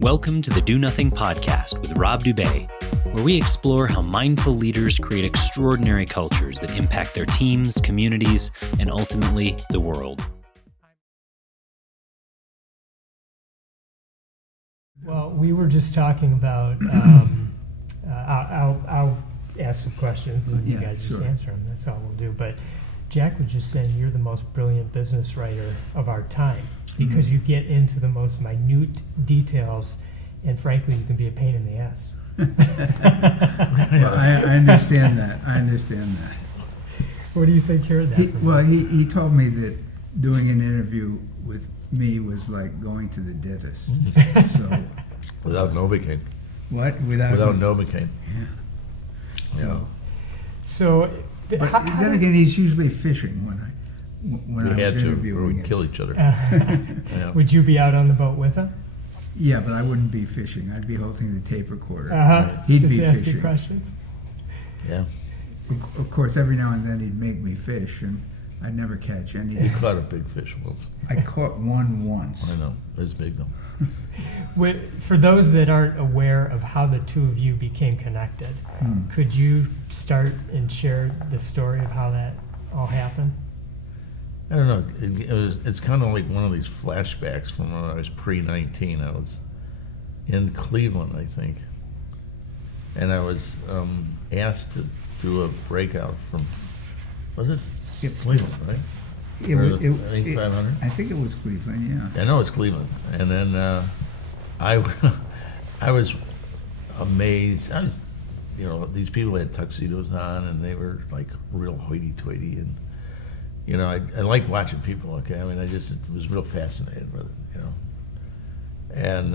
Welcome to the Do Nothing podcast with Rob Dubay, where we explore how mindful leaders create extraordinary cultures that impact their teams, communities, and ultimately the world. Well, we were just talking about, I'll ask some questions and you guys just answer them. That's all we'll do. But Jack was just saying you're the most brilliant business writer of our time because you get into the most minute details, and frankly, you can be a pain in the ass. Well, I understand that. What do you think heard that from you? He told me that doing an interview with me was like going to the dentist. So Without Novocaine. what? Without Novocaine. Yeah. So, But then again, he's usually fishing when We I had was to, or interviewing we'd him. kill each other. Yeah. would you be out on the boat with him? Yeah, but I wouldn't be fishing. I'd be holding the tape recorder. Just He'd be asking fishing. questions. Yeah. Of course, every now and then he'd make me fish, and I'd never catch He anything. caught a big fish once. I caught one once. I know. It was big though. For those that aren't aware of how the two of you became connected, could you start and share the story of how that all happened? I don't know. It's kind of like one of these flashbacks from when I was pre-19. I was in Cleveland, I think. And I was asked to do a breakout from, was it? Cleveland, right? It, 500? I think it was Cleveland, yeah. I know it's Cleveland. And then I was amazed. These people had tuxedos on and they were like real hoity-toity. And, I like watching people, okay? I mean, I just was real fascinated with it, And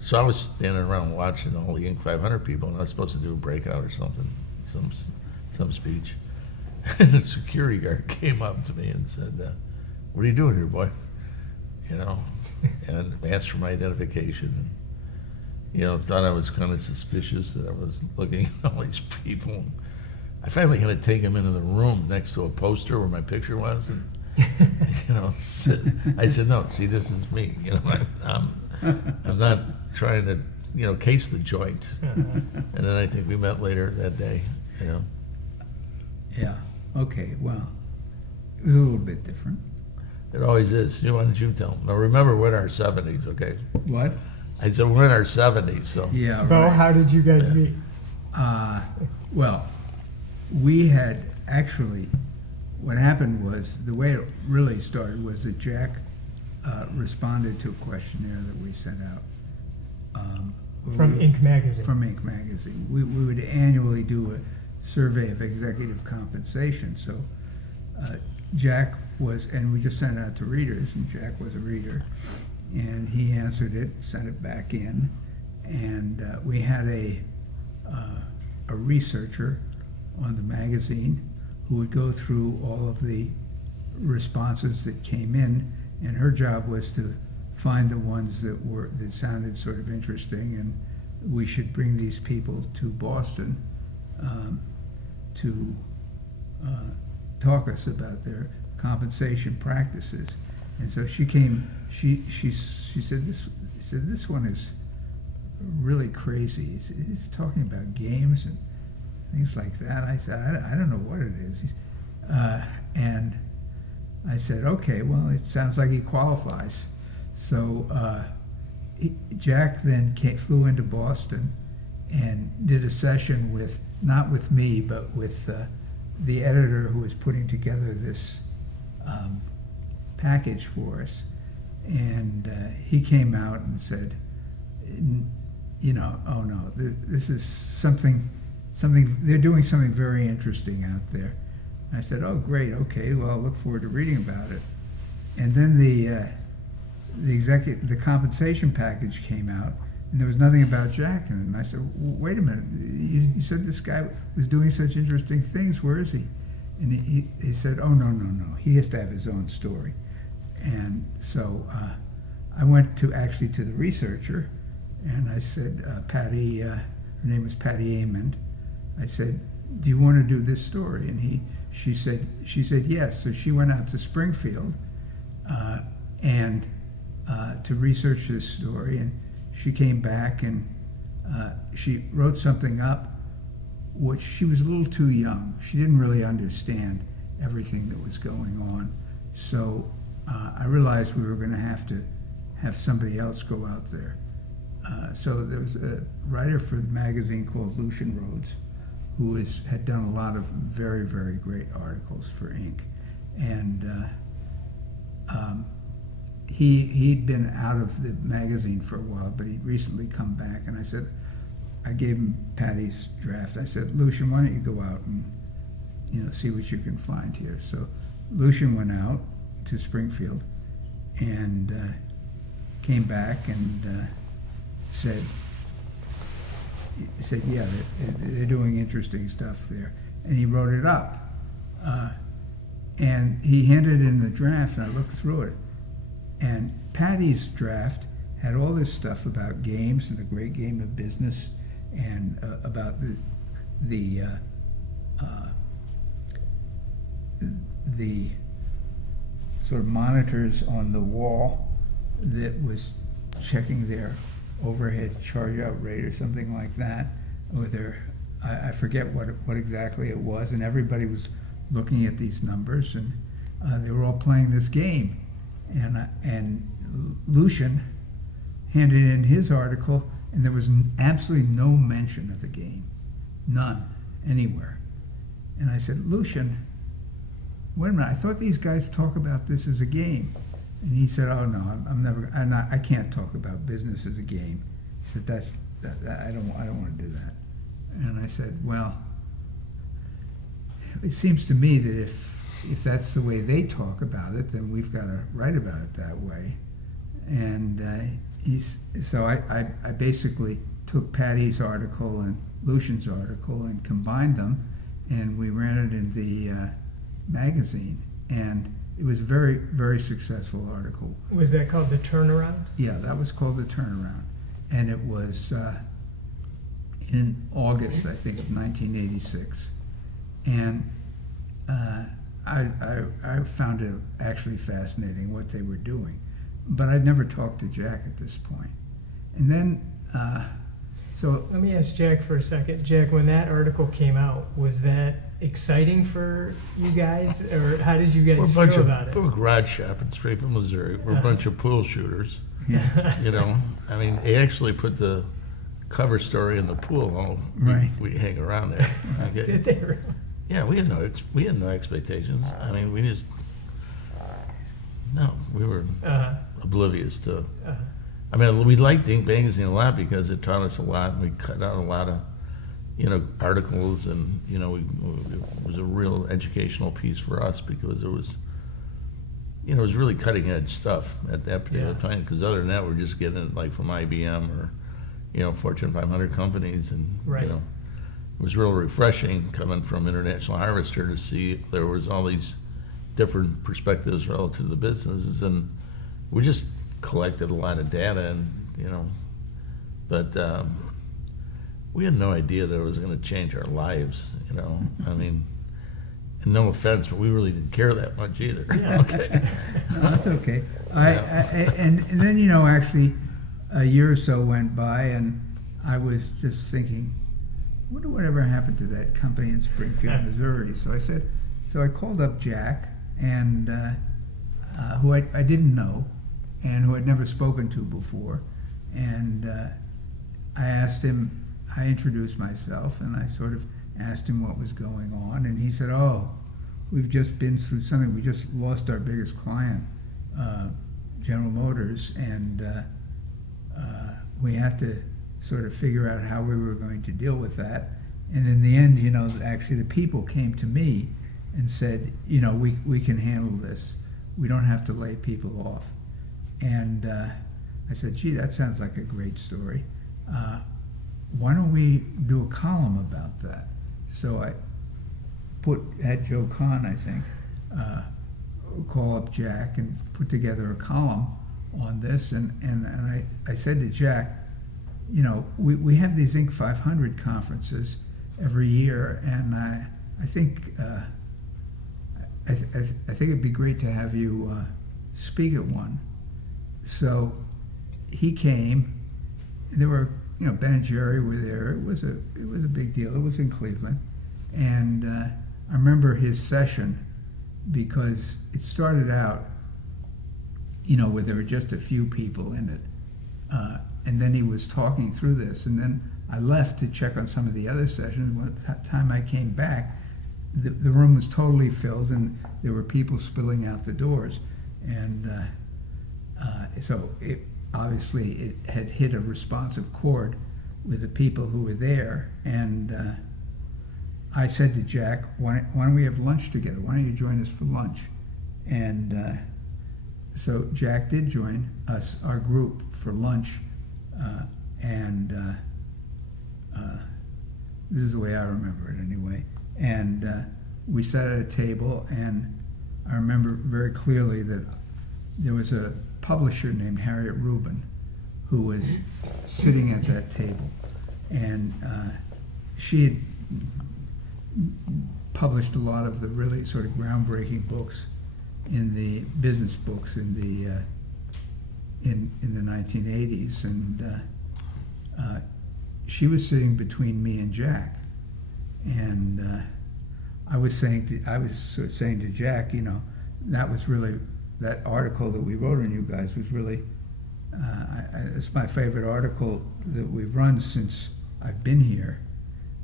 so I was standing around watching all the Inc. 500 people, and I was supposed to do a breakout or something, some speech. And the security guard came up to me and said, "What are you doing here, boy?" And asked for my identification. And, thought I was kind of suspicious that I was looking at all these people. I finally had to take him into the room next to a poster where my picture was, and I said, "No, see, this is me. I'm not trying to, case the joint." And then I think we met later that day. Yeah. Okay. Well, it was a little bit different. It always is. Why don't you tell them? Now remember, we're in our 70s, okay? What? I said we're in our 70s, so. Yeah. Bo, Right. how did you guys meet? Well, we had actually. What happened was the way it really started was that Jack responded to a questionnaire that we sent out From Inc. magazine. From Inc. magazine. We would annually do a survey of executive compensation. So Jack was, and we just sent it out to readers, and Jack was a reader, and he answered it, sent it back in, and we had a researcher on the magazine who would go through all of the responses that came in, and her job was to find the ones that sounded sort of interesting, and we should bring these people to Boston to talk us about their compensation practices. And so she came. She said this one is really crazy. He's talking about games and things like that. I said I don't know what it is. And I said, okay, well, it sounds like he qualifies. So Jack then flew into Boston and did a session not with me, but with the editor who was putting together this package for us. And he came out and said, oh no, this is something, they're doing something very interesting out there. I said, oh great, okay, well, I'll look forward to reading about it. And then the compensation package came out, and there was nothing about Jack in it. And I said, wait a minute, you said this guy was doing such interesting things, where is he? And he said, oh, no, he has to have his own story. And so I went to the researcher, and I said, Patty, her name was Patty Amond. I said, do you want to do this story? And she said yes. So she went out to Springfield and to research this story, and she came back and she wrote something up, which she was a little too young. She didn't really understand everything that was going on. So I realized we were going to have somebody else go out there. So there was a writer for the magazine called Lucian Rhodes, who had done a lot of very, very great articles for Inc. And he'd been out of the magazine for a while, but he'd recently come back. And I gave him Patty's draft. I said, Lucian, why don't you go out and see what you can find here. So Lucian went out to Springfield and came back and said, yeah, they're doing interesting stuff there. And he wrote it up. And he handed in the draft, and I looked through it. And Patty's draft had all this stuff about games and the great game of business, and about the sort of monitors on the wall that was checking their overhead charge-out rate or something like that, with I forget what exactly it was, and everybody was looking at these numbers, and they were all playing this game, and Lucian handed in his article, and there was absolutely no mention of the game, none, anywhere. And I said, Lucian, wait a minute, I thought these guys talk about this as a game. And he said, oh no, I can't talk about business as a game. He said, I don't want to do that. And I said, well, it seems to me that if that's the way they talk about it, then we've got to write about it that way. And so I basically took Patty's article and Lucian's article and combined them, and we ran it in the magazine. And it was a very, very successful article. Was that called The Turnaround? Yeah, that was called The Turnaround. And it was in August, I think, of 1986. And I found it actually fascinating what they were doing. But I'd never talked to Jack at this point. And then, so... Let me ask Jack for a second. Jack, when that article came out, was that exciting for you guys, or how did you guys feel about it? We're a garage shop in Stratham, Missouri. We're a bunch of pool shooters. Yeah. I mean, he actually put the cover story in the pool hall. Right. We hang around there. Okay. Did they really? Yeah, we had no expectations. I mean, we were oblivious to. I mean, we liked Inc. magazine a lot because it taught us a lot, and we cut out a lot of articles, and it was a real educational piece for us because it was really cutting edge stuff at that particular time. Because other than that, we're just getting it like from IBM or Fortune 500 companies, and it was real refreshing coming from International Harvester to see there was all these different perspectives relative to the businesses, and we just collected a lot of data, and but. We had no idea that it was going to change our lives, I mean, and no offense, but we really didn't care that much either. Okay. No, that's okay. And then, actually, a year or so went by, and I was just thinking, whatever happened to that company in Springfield, Missouri? So I called up Jack, and who I didn't know, and who I'd never spoken to before, and I introduced myself, and I sort of asked him what was going on, and he said, oh, we've just been through something. We just lost our biggest client, General Motors, and we had to sort of figure out how we were going to deal with that. And in the end, actually the people came to me and said, we can handle this. We don't have to lay people off. And I said, gee, that sounds like a great story. Why don't we do a column about that? So I had Joe Kahn, I think, call up Jack and put together a column on this. And I said to Jack, we have these Inc. 500 conferences every year, and I think it'd be great to have you speak at one. So he came, there were, Ben and Jerry were there. It was a big deal. It was in Cleveland, and I remember his session because it started out, where there were just a few people in it, and then he was talking through this, and then I left to check on some of the other sessions. By the time I came back, the room was totally filled, and there were people spilling out the doors, and so it had hit a responsive chord with the people who were there, and I said to Jack, why don't we have lunch together? Why don't you join us for lunch? And so Jack did join us, our group, for lunch, and this is the way I remember it anyway. And we sat at a table, and I remember very clearly that there was a publisher named Harriet Rubin who was sitting at that table, and she had published a lot of the really sort of groundbreaking books in the business books in the 1980s, and she was sitting between me and Jack, and I was saying to Jack, that was really, that article that we wrote on you guys was really, it's my favorite article that we've run since I've been here.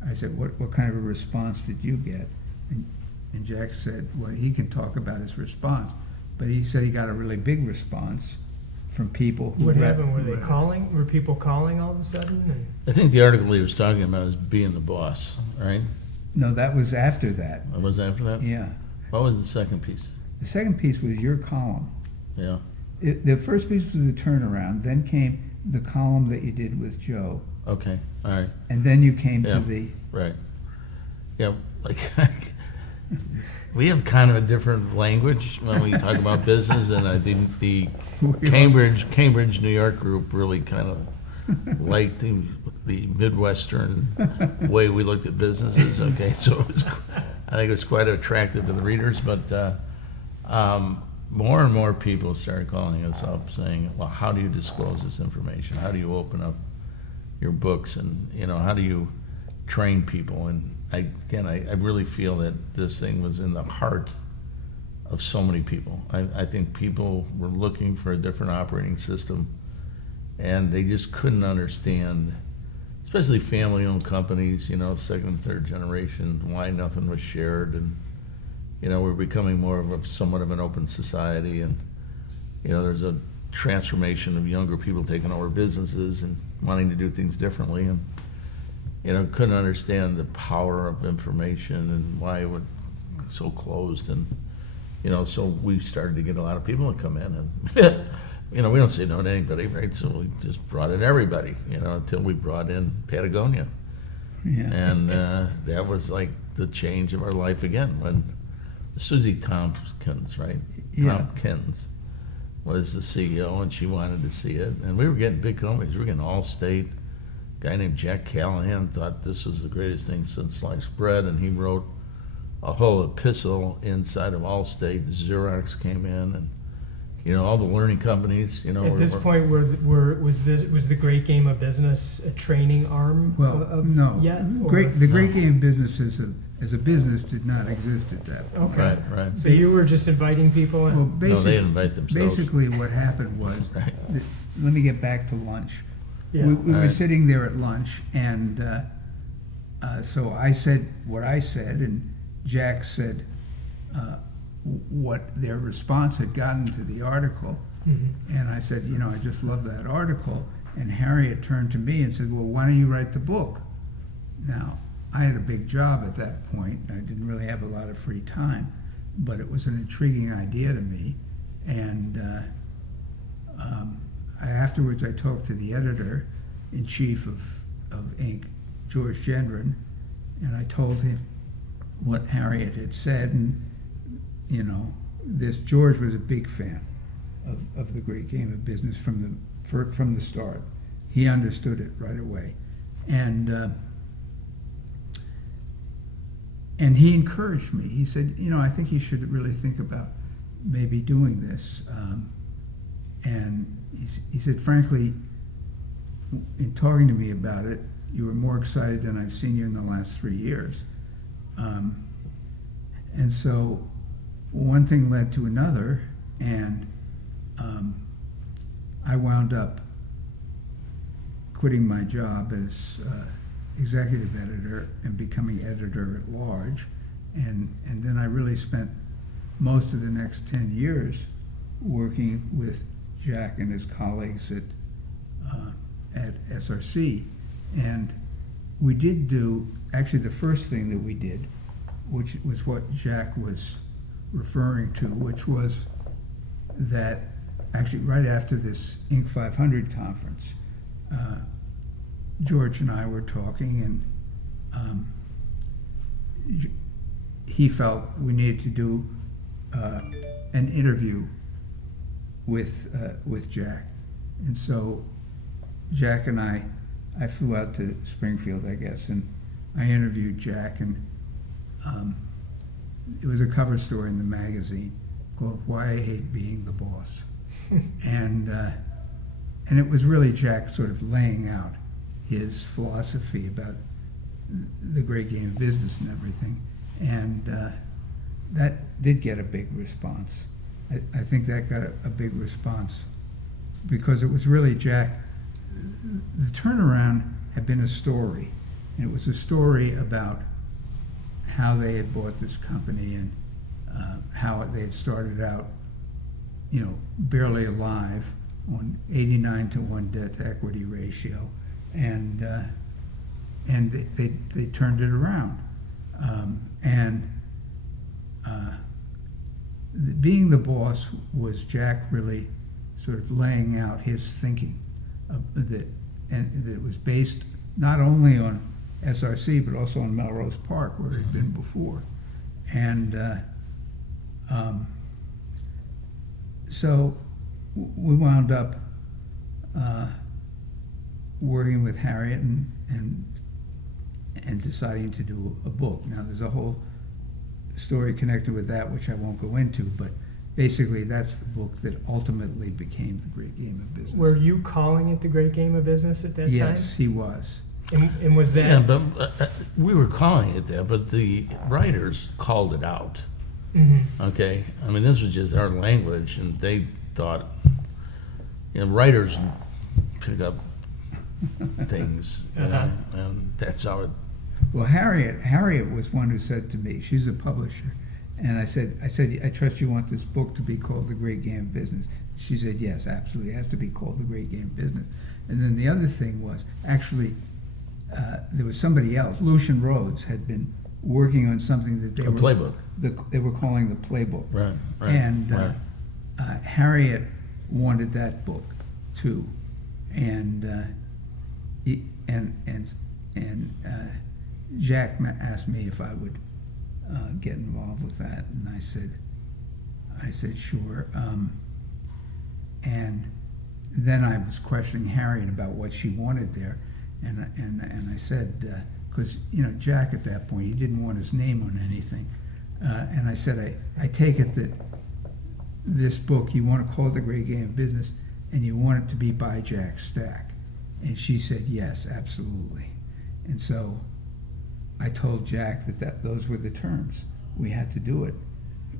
I said, what kind of a response did you get? And Jack said, well, he can talk about his response, but he said he got a really big response from people who What happened? Were they calling? Were people calling all of a sudden? And I think the article he was talking about is being the boss, right? No, that was after that. What was after that? Yeah. What was the second piece? The second piece was your column. Yeah. The first piece was the turnaround, then came the column that you did with Joe. Okay, all right. And then you came Yeah. to the... Right. Yeah, like we have kind of a different language when we talk about business, and I think the Cambridge, New York group really kind of liked the Midwestern way we looked at businesses. Okay, so I think it was quite attractive to the readers, but more and more people started calling us up saying, well, how do you disclose this information? How do you open up your books, and how do you train people? And I really feel that this thing was in the heart of so many people. I think people were looking for a different operating system, and they just couldn't understand, especially family-owned companies, second and third generation, why nothing was shared. And we're becoming more of somewhat of an open society, and there's a transformation of younger people taking over businesses and wanting to do things differently, and couldn't understand the power of information and why it was so closed. And so we started to get a lot of people to come in, and we don't say no to anybody, right? So we just brought in everybody, until we brought in Patagonia. Yeah. And that was like the change of our life again, when Susie Tompkins, right? Yeah. Tompkins was the CEO, and she wanted to see it. And we were getting big companies. We were getting Allstate. A guy named Jack Callahan thought this was the greatest thing since sliced bread, and he wrote a whole epistle inside of Allstate. Xerox came in, and all the learning companies. at this point, was the Great Game of Business a training arm? Well, no. Yet? The Great Game Business as a business did not exist at that point. Okay. Right. So you were just inviting people in? Well, No, they invite themselves. basically what happened was, Right. let me get back to lunch. Yeah. We All were right. sitting there at lunch, and so I said what I said, and Jack said what their response had gotten to the article. Mhm. And I said, I just love that article. And Harriet turned to me and said, well, why don't you write the book? Now, I had a big job at that point. I didn't really have a lot of free time, but it was an intriguing idea to me. And afterwards, I talked to the editor-in-chief of Inc., George Gendron, and I told him what Harriet had said. And, George was a big fan of the Great Game of Business from the start. He understood it right away. And he encouraged me. He said, I think you should really think about maybe doing this. And he said, frankly, in talking to me about it, you were more excited than I've seen you in the last 3 years. And so one thing led to another, and I wound up quitting my job as executive editor and becoming editor at large. And then I really spent most of the next 10 years working with Jack and his colleagues at SRC. And we did do, actually the first thing that we did, which was what Jack was referring to, which was that actually right after this Inc. 500 conference, George and I were talking, and he felt we needed to do an interview with Jack. And so Jack and I flew out to Springfield, I guess, and I interviewed Jack, and it was a cover story in the magazine called "Why I Hate Being the Boss," and it was really Jack sort of laying out his philosophy about the great game of business and everything, and that did get a big response. I think that got a big response because it was really Jack. The turnaround had been a story, and it was a story about how they had bought this company and how they had started out, barely alive on 89-to-1 debt-to-equity ratio, and they turned it around. Being the boss was Jack really sort of laying out his thinking that it was based not only on SRC but also on Melrose Park, where it had been before. And so we wound up working with Harriet and deciding to do a book. Now there's a whole story connected with that which I won't go into, but basically that's the book that ultimately became The Great Game of Business. Were you calling it The Great Game of Business at that time? Yes, he was. And was that... Yeah, but we were calling it that, but the writers called it out. Mm-hmm. Okay? I mean, this was just our language, and they thought, writers pick up things, and that's how it... Well, Harriet was one who said to me, she's a publisher, and I said, I trust you want this book to be called The Great Game of Business. She said, yes, absolutely, it has to be called The Great Game of Business. And then the other thing was, actually, there was somebody else, Lucian Rhodes, had been working on something that they were calling the Playbook. Right. And Harriet wanted that book too, and Jack asked me if I would get involved with that, and I said sure. And then I was questioning Harriet about what she wanted there, and I said, because Jack at that point, he didn't want his name on anything, and I said, I take it that this book you want to call it The Great Game of Business, and you want it to be by Jack Stack. And she said yes, absolutely. And so I told Jack that those were the terms. We had to do it.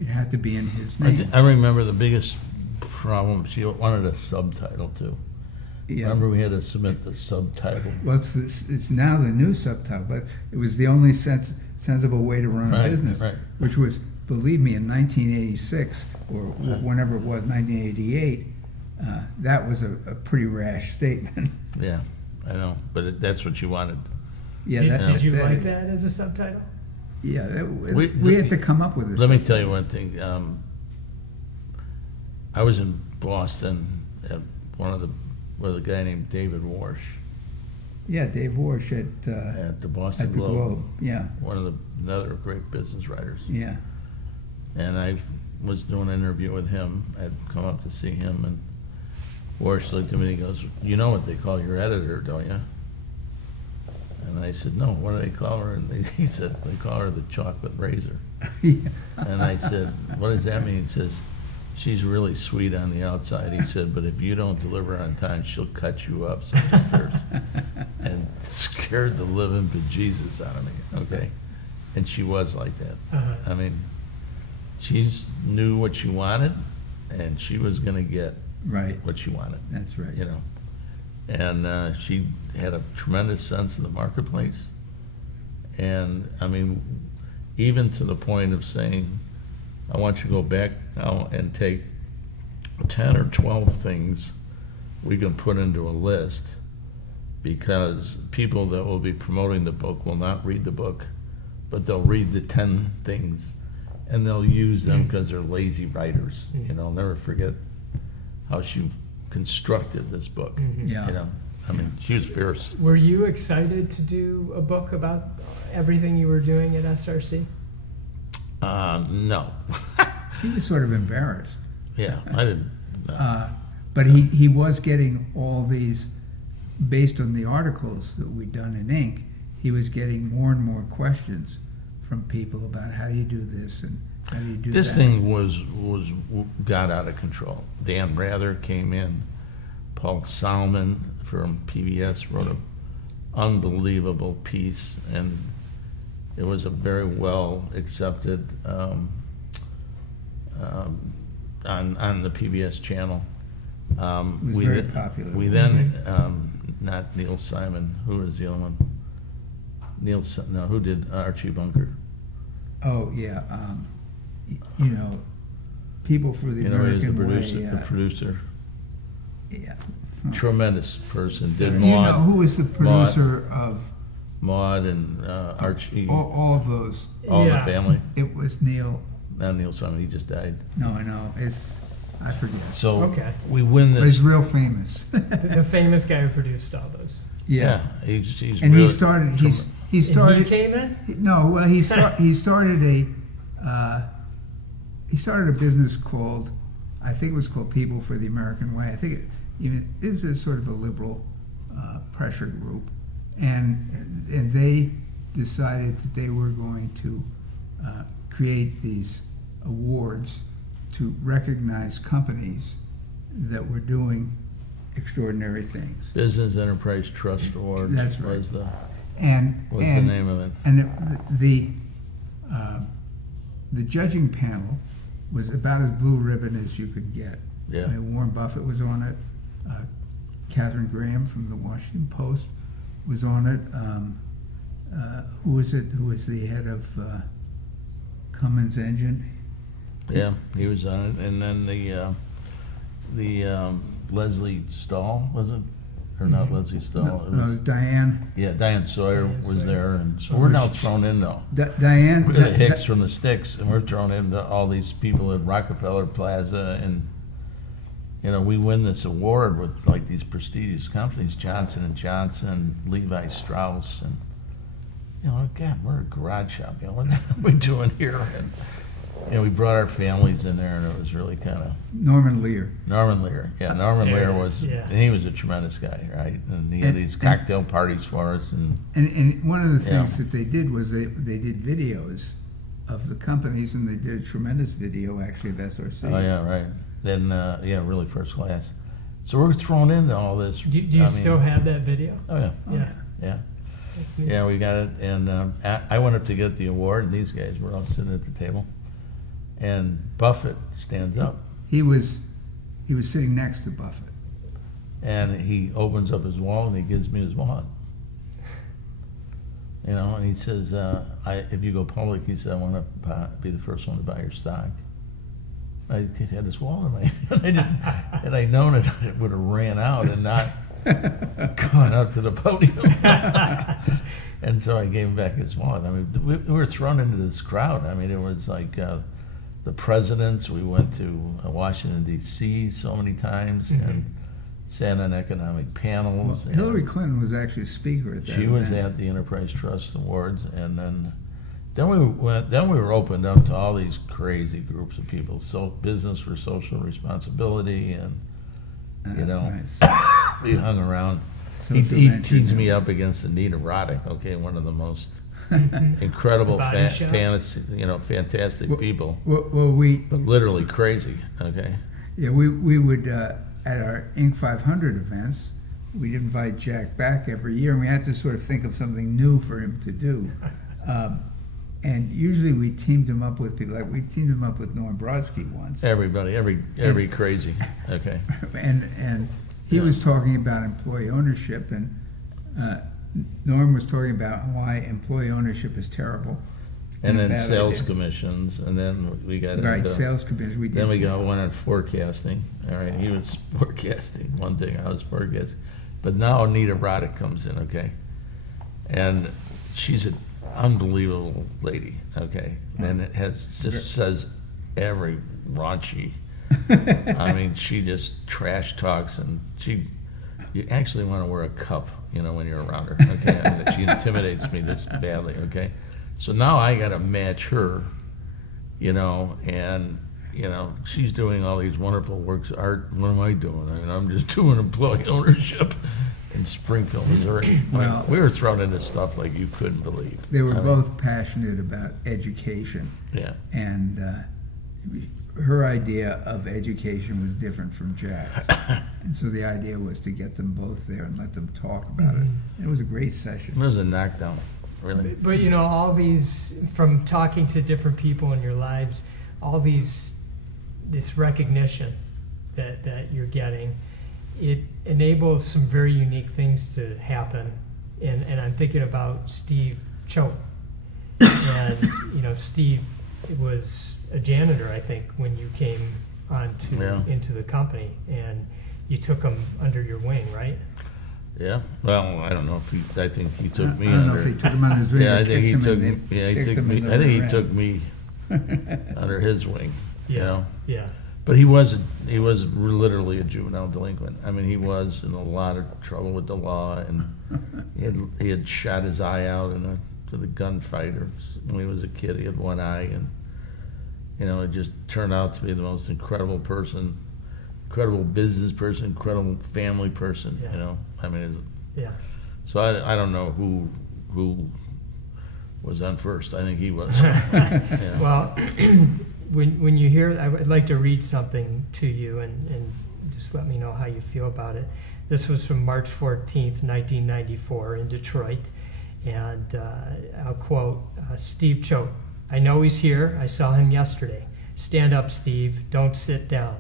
It had to be in his name. I remember the biggest problem, she wanted a subtitle too. Yeah. Remember we had to submit the subtitle. Well, it's now the new subtitle, but it was the only sensible way to run a business, which was, believe me, in 1986 or whenever it was, 1988, that was a pretty rash statement. Yeah, I know, but that's what you wanted. Yeah, did you like that as a subtitle? Yeah, we had to come up with a Let me tell you one thing. I was in Boston at with a guy named David Warsh. Yeah, Dave Warsh at the Boston Globe. Yeah, another great business writers. Yeah, and I was doing an interview with him. I'd come up to see him, and Warsh looked at me and he goes, "You know what they call your editor, don't you?" And I said, "No, what do they call her?" And he said, "They call her the chocolate razor." Yeah. And I said, "What does that mean?" He says, she's really sweet on the outside. He said, but if you don't deliver on time, she'll cut you up, something fierce. And scared the living bejesus out of me, okay? And she was like that. I mean, she knew what she wanted, and she was gonna get Right. what she wanted. That's right. You know, and she had a tremendous sense of the marketplace, and I mean, even to the point of saying, I want you to go back now and take 10 or 12 things we can put into a list, because people that will be promoting the book will not read the book, but they'll read the 10 things, and they'll use them because they're lazy writers. You know, I'll never forget how she constructed this book. Yeah. You know, I mean, she was fierce. Were you excited to do a book about everything you were doing at SRC? No. He was sort of embarrassed. Yeah, I didn't. No. But he was getting all these, based on the articles that we'd done in Inc., he was getting more and more questions from people about how do you do this and how do you do This that. thing was got out of control. Dan Rather came in. Paul Salmon from PBS wrote an unbelievable piece, and it was a very well accepted on the PBS channel. It was very popular. We then, not Neil Simon, who was the other one? Who did Archie Bunker? Oh, yeah. You know, People for the You know, he was the American producer. Way. The producer. Yeah. Tremendous person. Did You Maud. know, who was the producer of Maud and Archie. all of those? All in the Yeah. Family. It was Neil. Not Neil Simon. He just died. No, I know. I forget. So Okay. we win But he's this. real famous. The famous guy who produced all those. Yeah, he's And really he started. He And he started. came in? No, well, he started a business called, I think it was called People for the American Way. I think it is a sort of a liberal pressure group, and they decided that they were going to create these awards to recognize companies that were doing extraordinary things. Business Enterprise Trust Award. That's right. Was the And what's the name of it? And the judging panel was about as blue ribbon as you could get. Yeah. I mean, Warren Buffett was on it. Katharine Graham from the Washington Post was on it. Who was it? Who was the head of Cummins Engine? Yeah, he was on it, and then the Leslie Stahl, was it, or not Leslie Stahl? It was, Diane. yeah, Diane Sawyer Diane was Sawyer. there, and so we're now thrown in though. Diane. We're the Hicks from the Sticks, and we're thrown into all these people at Rockefeller Plaza, and you know, we win this award with like these prestigious companies, Johnson and Johnson, Levi Strauss, and you know, God, we're a garage shop. You know, what are we doing here? And you know, we brought our families in there, and it was really kind of Norman Lear. Norman Lear. Yeah, Norman There Lear it was, is, yeah. and he was a tremendous guy, right? And he had And- these and- cocktail parties for us, and And one of the things Yeah. that they did was they did videos of the companies, and they did a tremendous video actually of SRC. oh yeah, right. Then yeah, really first class. So we're thrown into all this. Do you I mean, still have that video? Oh yeah, Yeah. yeah. That's neat. Yeah, we got it, and I went up to get the award, and these guys were all sitting at the table, and Buffett stands up, He was sitting next to Buffett. and he opens up his wallet, and he gives me his wallet. You know, and he says, if you go public, he said, I want to be the first one to buy your stock. I had this wallet in my hand. Had I known it, I would have ran out and not gone up to the podium. And so I gave him back his wallet. I mean, we were thrown into this crowd. I mean, it was like the presidents. We went to Washington, D.C. so many times and sat on economic panels. Well, and Hillary Clinton was actually a speaker at that she was event. at the Enterprise Trust Awards, and then we were opened up to all these crazy groups of people. So Business for Social Responsibility, and you know, Nice. we hung around. Social He venture teased me network. up against Anita Roddick, okay, one of the most incredible Body shop. fantasy, fantastic people, Well, but literally crazy. Okay. yeah, we would at our Inc. 500 events, we'd invite Jack back every year, and we had to sort of think of something new for him to do. And usually we teamed him up with people, like we teamed him up with Norm Brodsky once. Everybody, every crazy. Okay. And he was talking about employee ownership, and Norm was talking about why employee ownership is terrible. And then bad sales idea. commissions, and then we got Right, into, sales commission. We did. then we got one on forecasting. All right, he was forecasting one thing, I was forecasting. But now Anita Roddick comes in, okay? And she's an unbelievable lady, okay? And it just says every raunchy. I mean, she just trash talks, and you actually want to wear a cup, when you're around her, okay? I mean, she intimidates me this badly, okay? So now I got to match her, and, she's doing all these wonderful works of art. What am I doing? I mean, I'm just doing employee ownership in Springfield, Missouri. Well, we were thrown into stuff like you couldn't believe. They were I mean, both passionate about education, yeah. and her idea of education was different from Jack's. And so the idea was to get them both there and let them talk about it. It was a great session. It was a knockdown, really. But all these, from talking to different people in your lives, all this recognition that you're getting, it enables some very unique things to happen. And I'm thinking about Steve Choate. And, Steve was a janitor, I think, when you came into the company, and you took him under your wing, right? Yeah. Well, I don't know if I think he took me I don't under. know if he took him under his wing. Yeah, or I think he kicked took. him in the- Yeah, he kicked took him me. in the I think he rear took end. me under his wing. Yeah. But he was literally a juvenile delinquent. I mean, he was in a lot of trouble with the law, and he had shot his eye out to the gunfighter when he was a kid. He had one eye, and it just turned out to be the most incredible person, incredible business person, incredible family person. Yeah. I mean, Yeah. so I don't know who was on first. I think he was. Well, when you hear, I would like to read something to you, and just let me know how you feel about it. This was from March 14th, 1994 in Detroit, and I'll quote Steve Choate. "I know he's here. I saw him yesterday. Stand up, Steve. Don't sit down.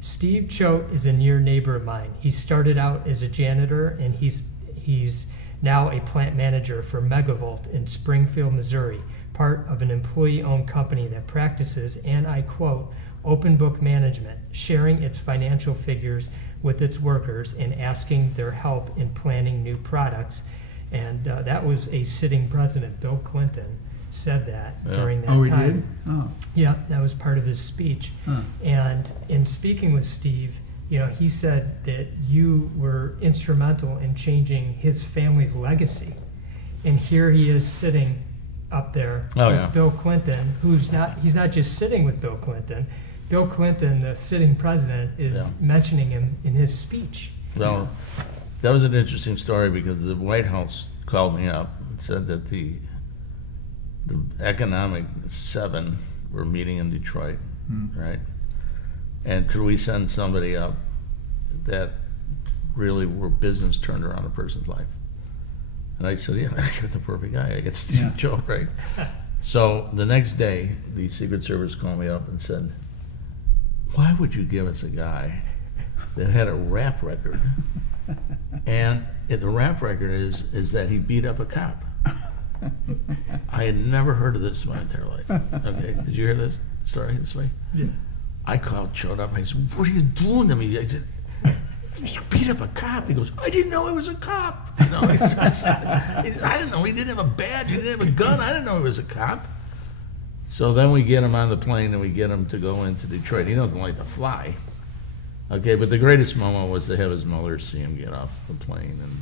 Steve Choate is a near neighbor of mine. He started out as a janitor, and he's now a plant manager for Megavolt in Springfield, Missouri, part of an employee-owned company that practices, and I quote, open book management, sharing its financial figures with its workers and asking their help in planning new products." And that was a sitting president, Bill Clinton, said that during that time. Oh, he did? Oh. Yeah, that was part of his speech. Huh. And in speaking with Steve, he said that you were instrumental in changing his family's legacy. And here he is sitting up there with Bill Clinton, he's not just sitting with Bill Clinton. Bill Clinton, the sitting president, is mentioning him in his speech. Well, that was an interesting story because the White House called me up and said that the economic seven were meeting in Detroit, right? And could we send somebody up that really were business turned around a person's life? And I said, yeah, I got the perfect guy. I got Steve Choate, right? So the next day, the Secret Service called me up and said, why would you give us a guy that had a rap record? And the rap record is that he beat up a cop. I had never heard of this in my entire life. Okay, did you hear this story this way? Yeah. I called Choate up. I said, what are you doing to me? I said, you beat up a cop. He goes, I didn't know he was a cop. I said, I didn't know he didn't have a badge. He didn't have a gun. I didn't know he was a cop. So then we get him on the plane and we get him to go into Detroit. He doesn't like to fly. Okay, but the greatest moment was to have his mother see him get off the plane and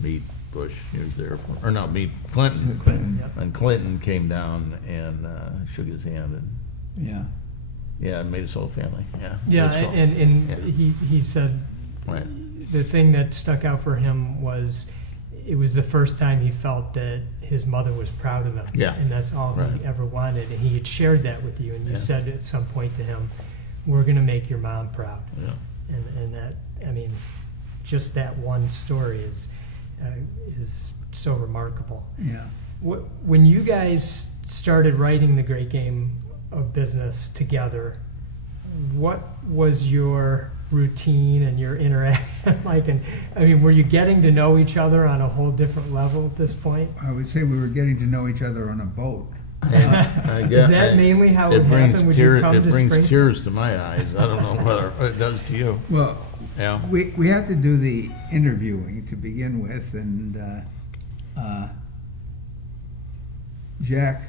meet Bush. He was there, meet Clinton. And Clinton came down and shook his hand and it made his whole family. Yeah, and Yeah. he said Right. the thing that stuck out for him was it was the first time he felt that his mother was proud of him. Yeah. And that's all Right. he ever wanted. And he had shared that with you, and you Yeah. said at some point to him, we're going to make your mom proud. Yeah. And that, I mean, just that one story is so remarkable. Yeah. When you guys started writing The Great Game of Business together, what was your routine and your interaction like? And I mean, were you getting to know each other on a whole different level at this point? I would say we were getting to know each other on a boat. And I guess Is that mainly how it brings happened? Would you come it to brings Springfield? tears to my eyes. I don't know whether it does to you. Well, Yeah. we have to do the interviewing to begin with, and Jack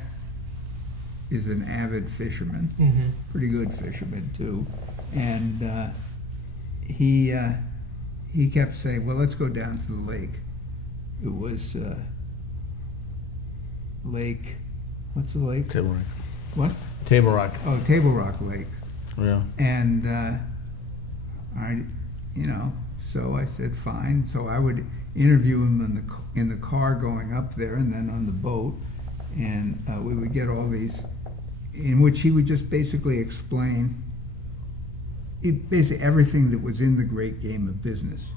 is an avid fisherman, Mhm. pretty good fisherman too, and he kept saying, "Well, let's go down to the lake." It was Lake. What's the lake? Table Rock. What? Table Rock. Oh, Table Rock Lake. Yeah. And so I said fine. So I would interview him in the car going up there, and then on the boat, and we would get all these, in which he would just basically explain basically everything that was in The Great Game of Business,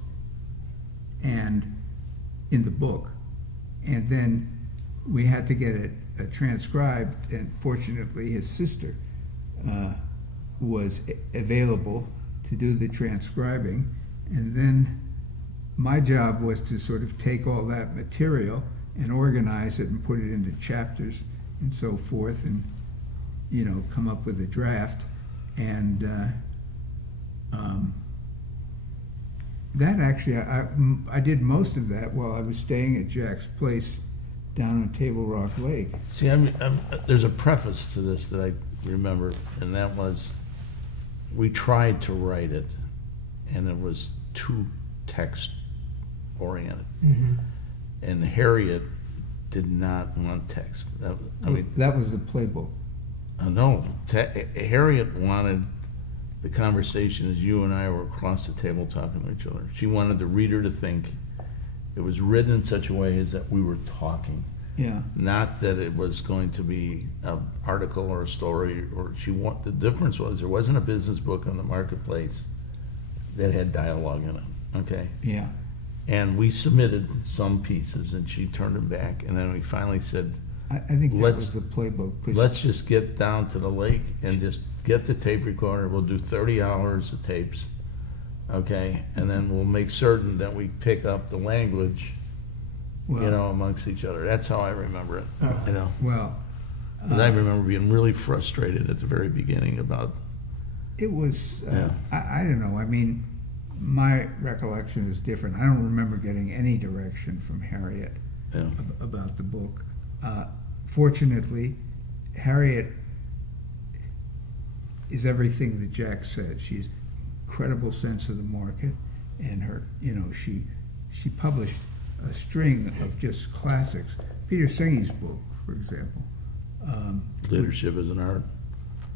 and in the book, and then we had to get it transcribed, and fortunately his sister was available to do the transcribing, and then my job was to sort of take all that material and organize it and put it into chapters and so forth, and come up with a draft. And that actually, I did most of that while I was staying at Jack's place down on Table Rock Lake. See, there's a preface to this that I remember, and that was, we tried to write it, and it was too text-oriented. Mhm. And Harriet did not want text. That was the playbook. No, Harriet wanted the conversation as you and I were across the table talking to each other. She wanted the reader to think it was written in such a way as that we were talking. Yeah. Not that it was going to be an article or a story, or the difference was there wasn't a business book on the marketplace that had dialogue in it, okay? Yeah. And we submitted some pieces, and she turned them back, and then we finally said, I think that Let's- was the playbook. 'Cause let's just get down to the lake and just get the tape recorder. We'll do 30 hours of tapes, okay? And then we'll make certain that we pick up the language, well, amongst each other. That's how I remember it, you know? well, And I remember being really frustrated at the very beginning about, it was, Yeah. I don't know, I mean, my recollection is different. I don't remember getting any direction from Harriet about the book. Fortunately, Harriet is everything that Jack said. She's incredible sense of the market, and her, she published a string of just classics. Peter Singe's book, for example. leadership as an art.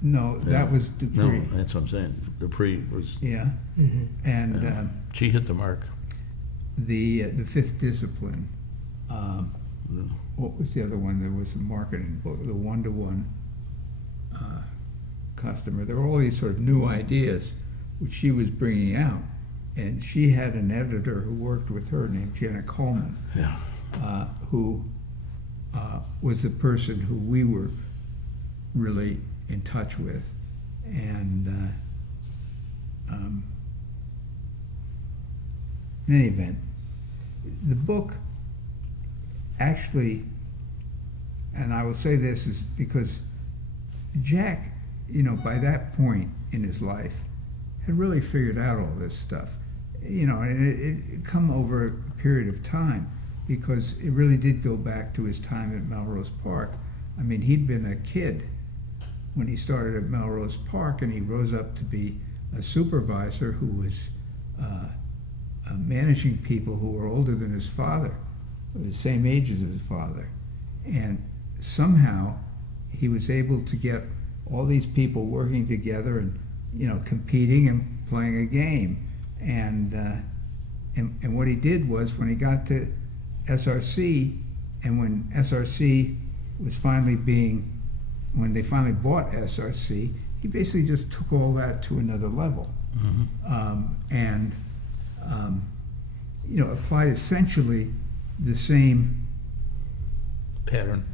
No, Yeah. that was No, Dupree. that's what I'm saying. Dupree was, Yeah, Mhm. and yeah. She hit the mark. the Fifth Discipline. Yeah. What was the other one? There was a marketing book, the one-to-one customer. There were all these sort of new ideas which she was bringing out, and she had an editor who worked with her named Jenna Coleman, Yeah. who was the person who we were really in touch with, and in any event, the book actually, and I will say this is because Jack, by that point in his life, had really figured out all this stuff, and it come over a period of time, because it really did go back to his time at Melrose Park. I mean, he'd been a kid when he started at Melrose Park, and he rose up to be a supervisor who was managing people who were older than his father, the same age as his father. And somehow he was able to get all these people working together and, competing and playing a game. And what he did was, when he got to SRC, and when SRC was when they finally bought SRC, he basically just took all that to another level. And applied essentially the same Pattern.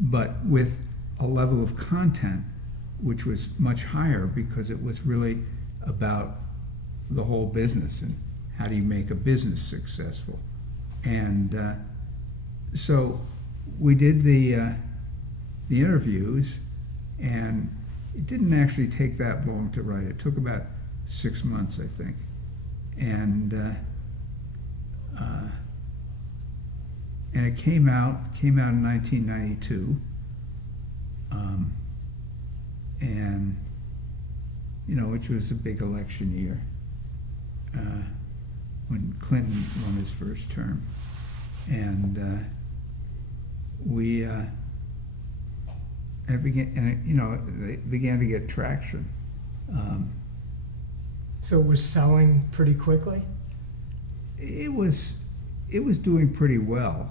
but with a level of content which was much higher, because it was really about the whole business and how do you make a business successful. And so we did the interviews, and it didn't actually take that long to write. It took about 6 months, I think. And it came out in 1992, and which was a big election year, when Clinton won his first term, and they began to get traction. So it was selling pretty quickly? It was doing pretty well.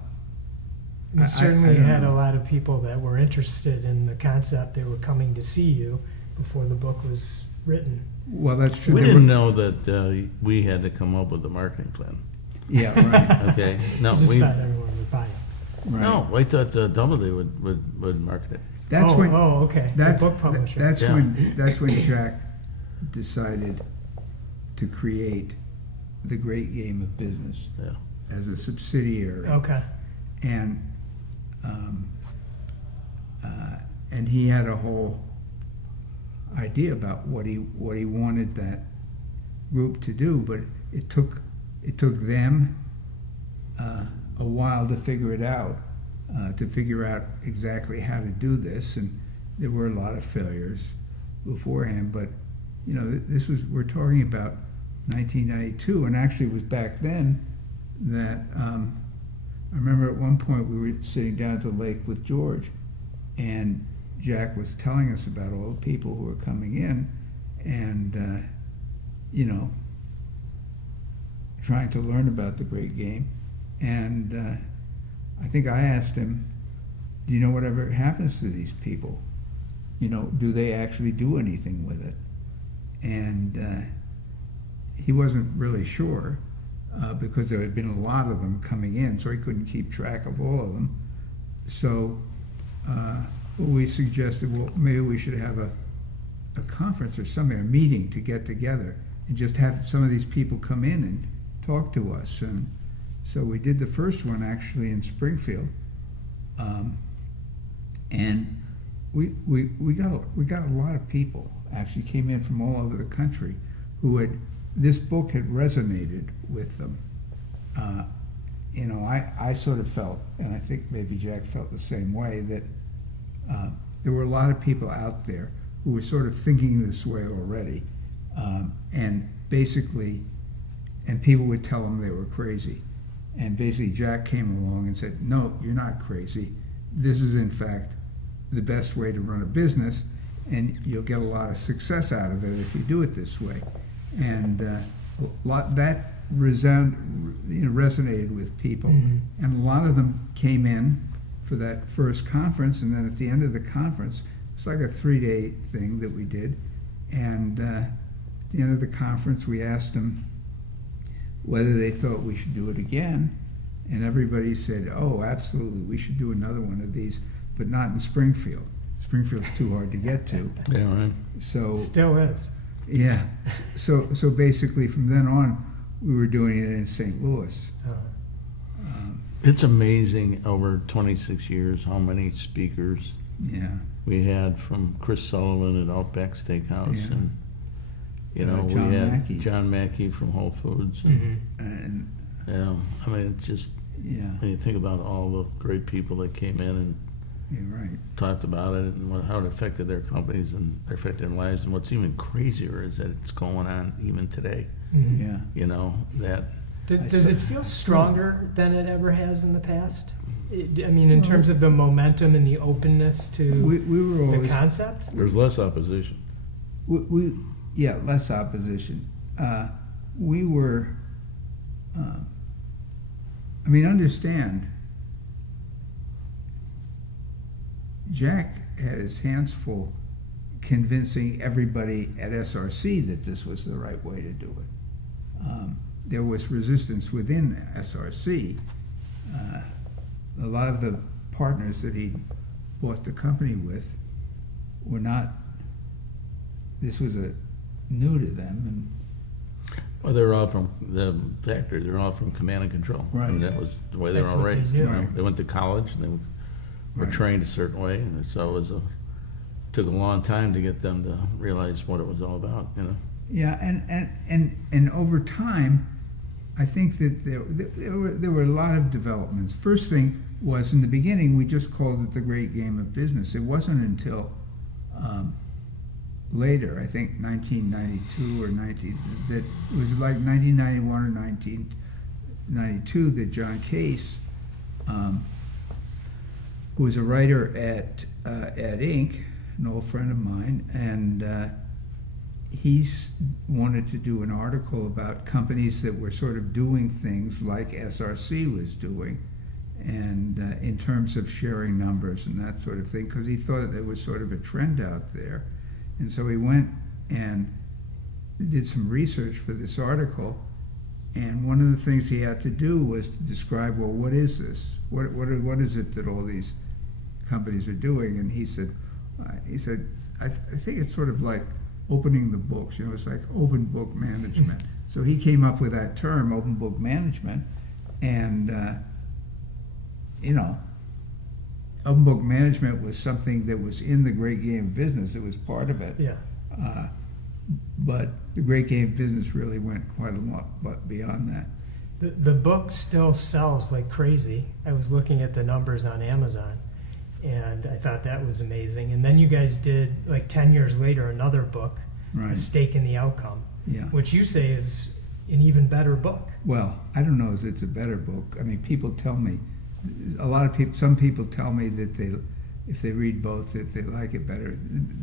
You I certainly don't had know. a lot of people that were interested in the concept. They were coming to see you before the book was written. Well, that's true. We There didn't were- know that we had to come up with the marketing plan. Yeah, right. Okay, no, You just we, thought everyone would buy it. Right. no, I thought Doubleday would market it. That's oh, when. okay. That's The book publisher. That's Yeah. when Jack decided to create the Great Game of Business Yeah. as a subsidiary. Okay. And and he had a whole idea about what he wanted that group to do, but it took them a while to figure it out, to figure out exactly how to do this, and there were a lot of failures beforehand. But we're talking about 1992, and actually it was back then that I remember at one point we were sitting down at the lake with George, and Jack was telling us about all the people who were coming in, and trying to learn about the Great Game. And I think I asked him, do you know whatever happens to these people? Do they actually do anything with it? And he wasn't really sure, because there had been a lot of them coming in, so he couldn't keep track of all of them. So we suggested, well, maybe we should have a conference or something, a meeting to get together and just have some of these people come in and talk to us. And so we did the first one actually in Springfield, and we got a lot of people actually came in from all over the country who this book had resonated with them. I sort of felt, and I think maybe Jack felt the same way, that there were a lot of people out there who were sort of thinking this way already, and people would tell them they were crazy. And basically Jack came along and said, no, you're not crazy. This is in fact the best way to run a business, and you'll get a lot of success out of it if you do it this way. And that resonated with people. Mm-hmm. And a lot of them came in for that first conference, and then at the end of the conference, it's like a 3-day thing that we did. And at the end of the conference, we asked them whether they thought we should do it again. And everybody said, oh, absolutely, we should do another one of these, but not in Springfield. Springfield's too hard to get to. Yeah, right. So Still is. yeah, so basically from then on, we were doing it in St. Louis. It's amazing over 26 years how many speakers Yeah, we had, from Chris Sullivan at Outback Steakhouse, Yeah. and John we had Mackey. John Mackey from Whole Foods, and and I mean, it's just, yeah, when you think about all the great people that came in and you're right. talked about it and how it affected their companies and affected their lives, and what's even crazier is that it's going on even today. Mhm. Yeah, That Does it feel stronger than it ever has in the past? I mean, in terms of the momentum and the openness to we were the always concept? there's less opposition. less opposition. We were I mean, understand, Jack had his hands full convincing everybody at SRC that this was the right way to do it. There was resistance within SRC. A lot of the partners that he bought the company with were not, this was new to them. Well, they're all from the factory. They're all from command and control. Right. I mean, that was the way they were That's all what they raised. do. You know, Right. they went to college and they were Right. trained a certain way, and so it was took a long time to get them to realize what it was all about. You know. Yeah, and over time, I think that there were a lot of developments. First thing was, in the beginning, we just called it the great game of business. It wasn't until later, I think 1992 or 19, that it was like 1991 or 1992 that John Case, who was a writer at Inc., an old friend of mine, and he's wanted to do an article about companies that were sort of doing things like SRC was doing, and in terms of sharing numbers and that sort of thing, because he thought there was sort of a trend out there. And so he went and did some research for this article, and one of the things he had to do was to describe, well, what is this? What is it that all these companies are doing? And he said, I think it's sort of like opening the books. You know, it's like open book management. So he came up with that term, open book management, and you know, open book management was something that was in the great game business. It was part of it. Yeah. But the great game business really went quite a lot beyond that. The book still sells like crazy. I was looking at the numbers on Amazon, and I thought that was amazing. And then you guys did, like 10 years later, another book, A Right. Stake in the Outcome, Yeah. which you say is an even better book. Well, I don't know if it's a better book. I mean, people tell me, some people tell me that if they read both, that they like it better.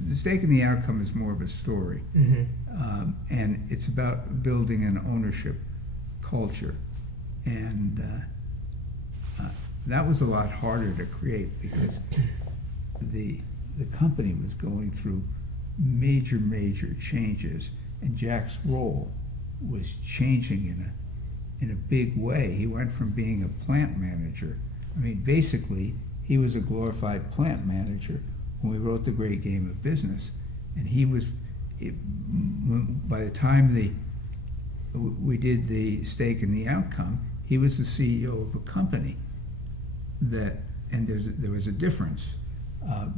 The Stake in the Outcome is more of a story. Mm-hmm. And it's about building an ownership culture. And that was a lot harder to create because the company was going through major changes, and Jack's role was changing in a big way. He went from being a plant manager. I mean, basically, he was a glorified plant manager when we wrote The Great Game of Business, and he was, by the time we did The Stake in the Outcome, he was the CEO of a company that, and there was a difference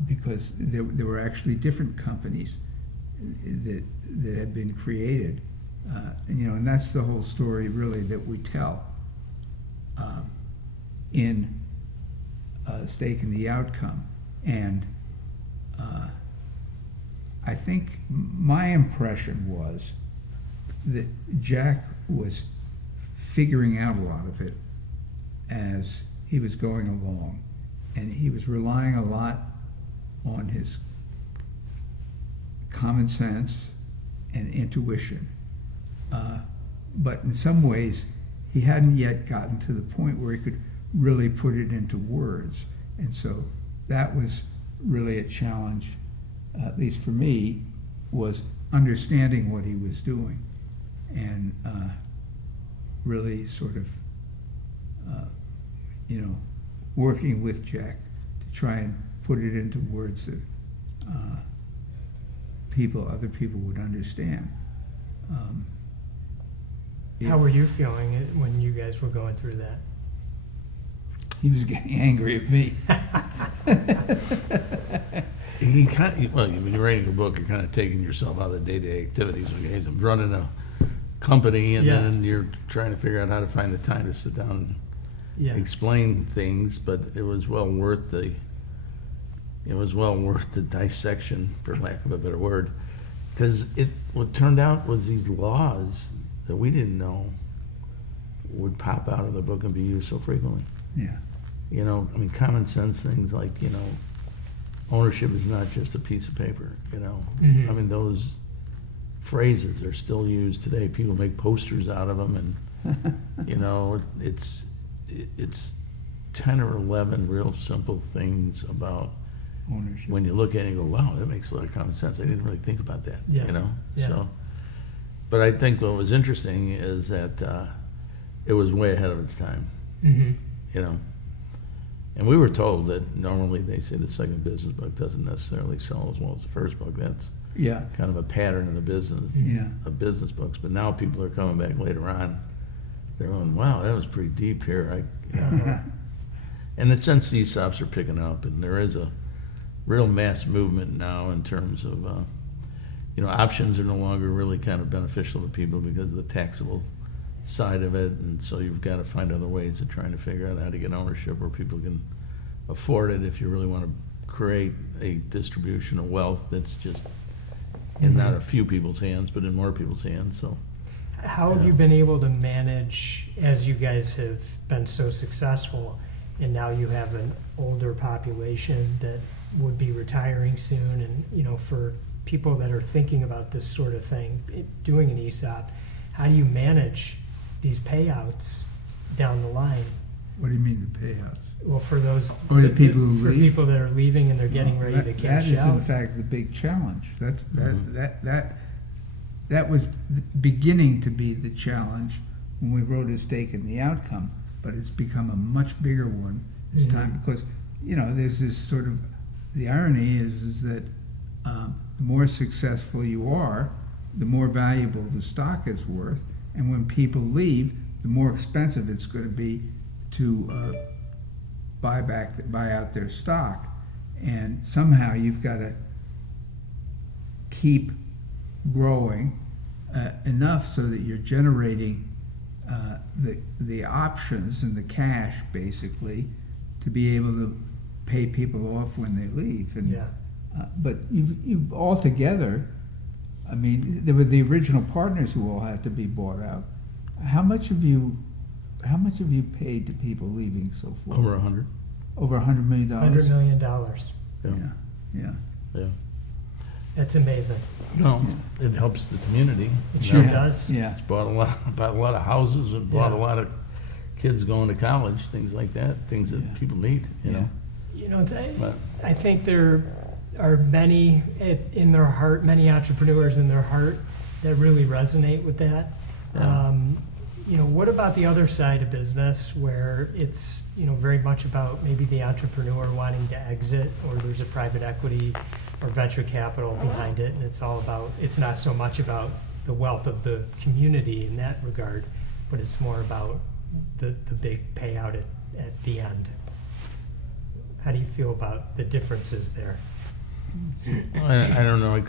because there were actually different companies that had been created, and, you know, and that's the whole story really that we tell in Stake in the Outcome. And I think my impression was that Jack was figuring out a lot of it as he was going along, and he was relying a lot on his common sense and intuition. But in some ways, he hadn't yet gotten to the point where he could really put it into words. And so that was really a challenge, at least for me, was understanding what he was doing and really sort of, you know, working with Jack to try and put it into words that other people would understand. How were you feeling it when you guys were going through that? He was getting angry at me. You well, when you're writing a book, you're kind of taking yourself out of the day-to-day activities. Okay, so I'm running a company, and Yeah. then you're trying to figure out how to find the time to sit down and Yeah. explain things. But it was well worth the dissection, for lack of a better word, because what turned out was these laws that we didn't know would pop out of the book and be used so frequently. Yeah. You know, I mean, common sense things like, you know, ownership is not just a piece of paper, you know. Mhm. I mean, those phrases are still used today. People make posters out of them, and, you know, it's it's 10 or 11 real simple things about Ownership. when you look at it and go, wow, that makes a lot of common sense. I didn't really think about that, Yeah. you know? Yeah. So, but I think what was interesting is that it was way ahead of its time, Mm-hmm. you know? And we were told that normally they say the second business book doesn't necessarily sell as well as the first book. That's Yeah, kind of a pattern in the business yeah. of business books. But now people are coming back later on. They're going, wow, that was pretty deep here. And the sense ESOPs are picking up, and there is a real mass movement now in terms of, options are no longer really kind of beneficial to people because of the taxable side of it, and so you've got to find other ways of trying to figure out how to get ownership where people can afford it if you really want to create a distribution of wealth that's just in not a few people's hands, but in more people's hands. So How have you been able to manage, as you guys have been so successful, and now you have an older population that would be retiring soon, and for people that are thinking about this sort of thing, doing an ESOP, how do you manage these payouts down the line? What do you mean the payouts? Well, for those Oh, the people who for leave? people that are leaving and they're getting ready to cash That is out. in fact the big challenge. That was beginning to be the challenge when we wrote a stake in the outcome, but it's become a much bigger one this time because there's this sort of, the irony is that the more successful you are, the more valuable the stock is worth, and when people leave, the more expensive it's going to be to buy out their stock, and somehow you've got to keep growing enough so that you're generating the options and the cash basically to be able to pay people off when they leave. And Yeah. but you've all together, I mean, there were the original partners who all had to be bought out. How much have you paid to people leaving so far? over 100. Over $100 million. $100 million. Yeah. Yeah. That's amazing. No, it helps the community. It you sure know? does. Yeah. It's bought a lot of houses and bought a Yeah. lot of kids going to college, things like that, things that Yeah. people need, you know. But I think there are many in their heart, many entrepreneurs in their heart that really resonate with that. Yeah. What about the other side of business where it's, very much about maybe the entrepreneur wanting to exit, or there's a private equity or venture capital behind it, and it's not so much about the wealth of the community in that regard, but it's more about the big payout at the end. How do you feel about the differences there? I don't know. I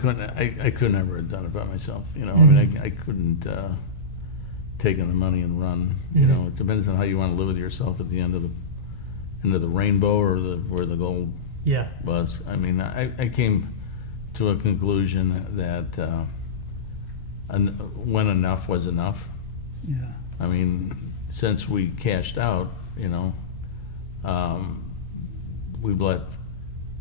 could never have done it by myself. I mean, I couldn't take in the money and run. It depends on how you want to live with yourself at the end of the rainbow or where the goal Yeah. was. I mean, I came to a conclusion that when enough was enough. Yeah. I mean, since we cashed out, we've left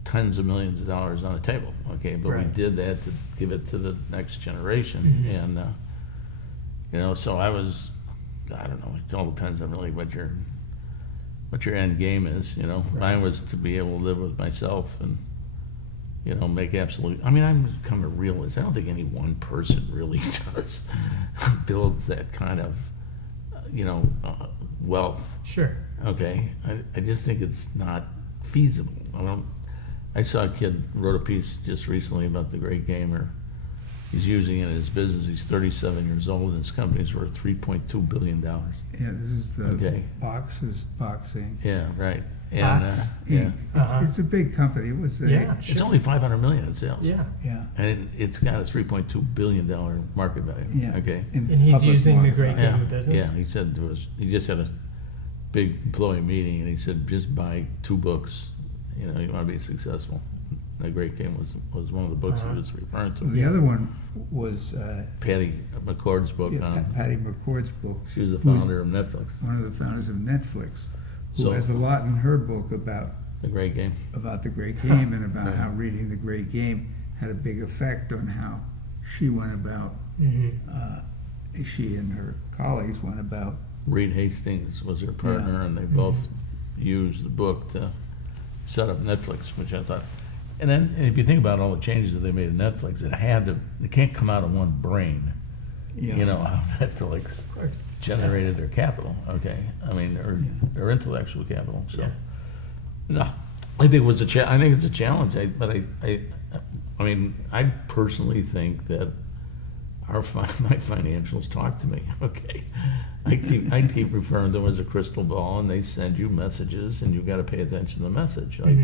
tens of millions of dollars on the table, okay? But we Right. did that to give it to the next generation. Mhm. And, so I don't know, it all depends on really what your end game is, Right. Mine was to be able to live with myself and, make absolute, I mean, I'm come to realize, I don't think any one person really builds that kind of, wealth. Sure. Okay, I just think it's not feasible. I saw a kid wrote a piece just recently about the great gamer. He's using it in his business. He's 37 years old, and his company's worth $3.2 billion. Yeah, this is the Okay. boxing. Yeah, right. And Box? yeah, Uh-huh. It's a big company. It was Yeah. it's Sure. only 500 million in sales. Yeah. yeah. And it's got a $3.2 billion market value. Yeah. Okay. In And he's public using the market great value. game of business? Yeah, he said he just had a big employee meeting, and he said just buy 2 books. You want to be successful. The Great Game was one of the books Uh-huh. he was referring to. Well, the other one was Patty McCord's book on. Patty McCord's book. She was the founder of Netflix. One of the founders of Netflix, who So- has a lot in her book about The Great Game. the great game and about Right. how reading the great game had a big effect on how she went about, Mm-hmm. she and her colleagues went about Reed Hastings was her partner, and they both used the book to set up Netflix, which I thought. And then if you think about all the changes that they made in Netflix, it can't come out of one brain. Yeah. You know how Netflix Of course. generated their capital, okay? I mean, their intellectual capital. So, Yeah. no, I think it was I think it's a challenge. I mean, I personally think that my financials talk to me. Okay, I keep referring to them as a crystal ball, and they send you messages, and you've got to pay attention to the message. Like,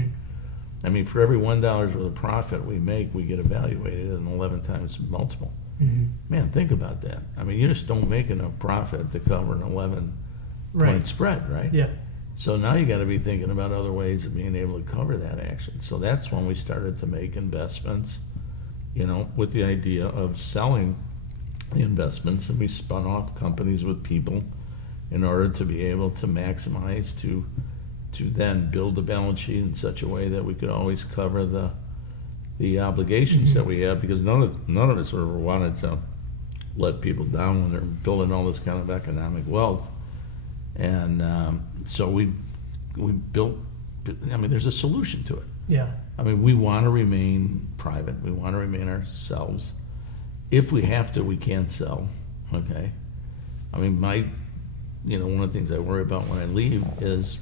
I mean, for every $1 worth of profit we make, we get evaluated at an 11 times multiple. Man, think about that. I mean, you just don't make enough profit to cover an 11-point spread, right? Yeah. So now you got to be thinking about other ways of being able to cover that action. So that's when we started to make investments, you know, with the idea of selling the investments, and we spun off companies with people in order to be able to maximize, to then build the balance sheet in such a way that we could always cover the obligations that we have, because none of us ever wanted to let people down when they're building all this kind of economic wealth. And so we built, I mean, there's a solution to it. Yeah. I mean, we want to remain private. We want to remain ourselves. If we have to, we can sell, okay? I mean, one of the things I worry about when I leave is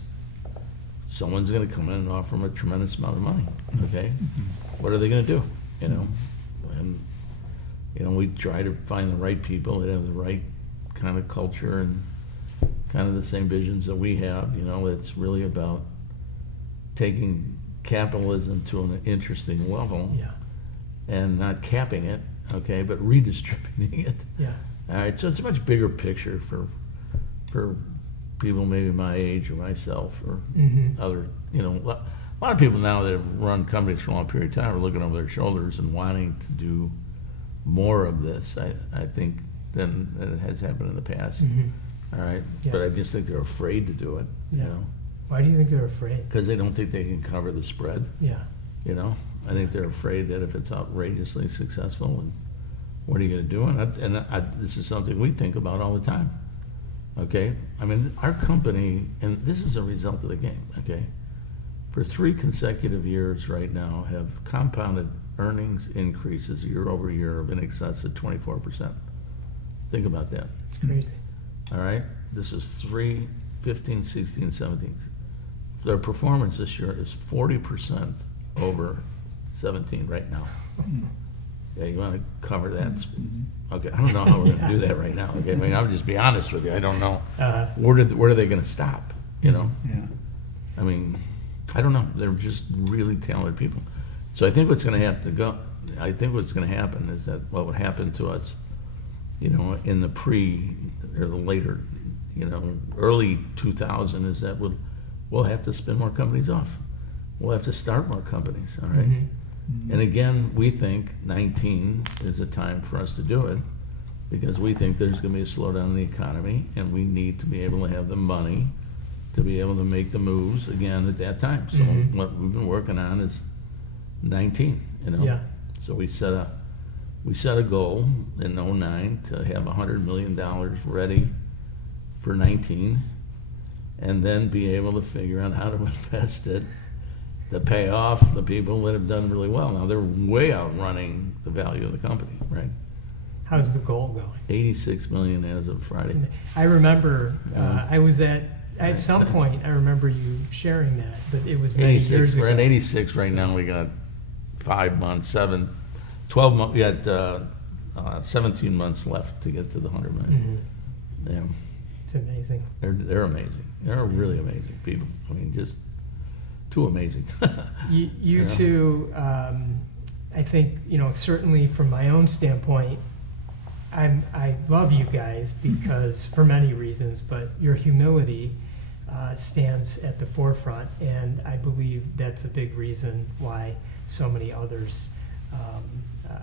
someone's going to come in and offer them a tremendous amount of money, okay? What are they going to do, you know? And, you know, we try to find the right people that have the right kind of culture and kind of the same visions that we have. You know, it's really about taking capitalism to an interesting level, and not capping it, okay, but redistributing it. Yeah. All right, so it's a much bigger picture for people maybe my age or myself or other, you know, a lot of people now that have run companies for a long period of time are looking over their shoulders and wanting to do more of this, I think, than it has happened in the past. All right, but I just think they're afraid to do it, you know. Why do you think they're afraid? Because they don't think they can cover the spread. Yeah. You know, I think they're afraid that if it's outrageously successful, and what are you going to do? And this is something we think about all the time. Okay, I mean, our company, and this is a result of the game. Okay, for 3 consecutive years right now, have compounded earnings increases year over year of in excess of 24%. Think about that. It's crazy. All right, this is 3, 15, 16, 17. Their performance this year is 40% over 17 right now. Yeah, you want to cover that? Okay, I don't know how we're going to do that right now. Okay, I mean, I'll just be honest with you. I don't know. Where are they going to stop? You know? Yeah. I mean, I don't know. They're just really talented people. So I think what's going to have to go. I think what's going to happen is that what would happen to us, you know, in the or the later, you know, early 2000 is that we'll have to spin more companies off. We'll have to start more companies. All right. And again, we think 19 is a time for us to do it, because we think there's going to be a slowdown in the economy, and we need to be able to have the money to be able to make the moves again at that time. So what we've been working on is 19, you know. Yeah. So we set a goal in 09 to have $100 million ready for 19, and then be able to figure out how to invest it to pay off the people that have done really well. Now they're way outrunning the value of the company, right? How's the goal going? 86 million as of Friday. I remember I was at some point. I remember you sharing that, but it was many 86. years ago. We're at 86 right now. We got 5 months, 12 months. We got 17 months left to get to the 100 million. Yeah, it's amazing. They're amazing. They're really amazing people. I mean, just too amazing. You two, I think, you know, certainly from my own standpoint, I love you guys because for many reasons, but your humility stands at the forefront, and I believe that's a big reason why so many others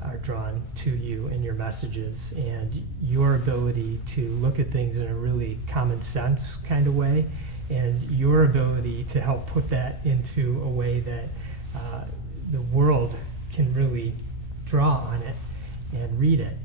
are drawn to you and your messages, and your ability to look at things in a really common sense kind of way, and your ability to help put that into a way that the world can really draw on it and read it.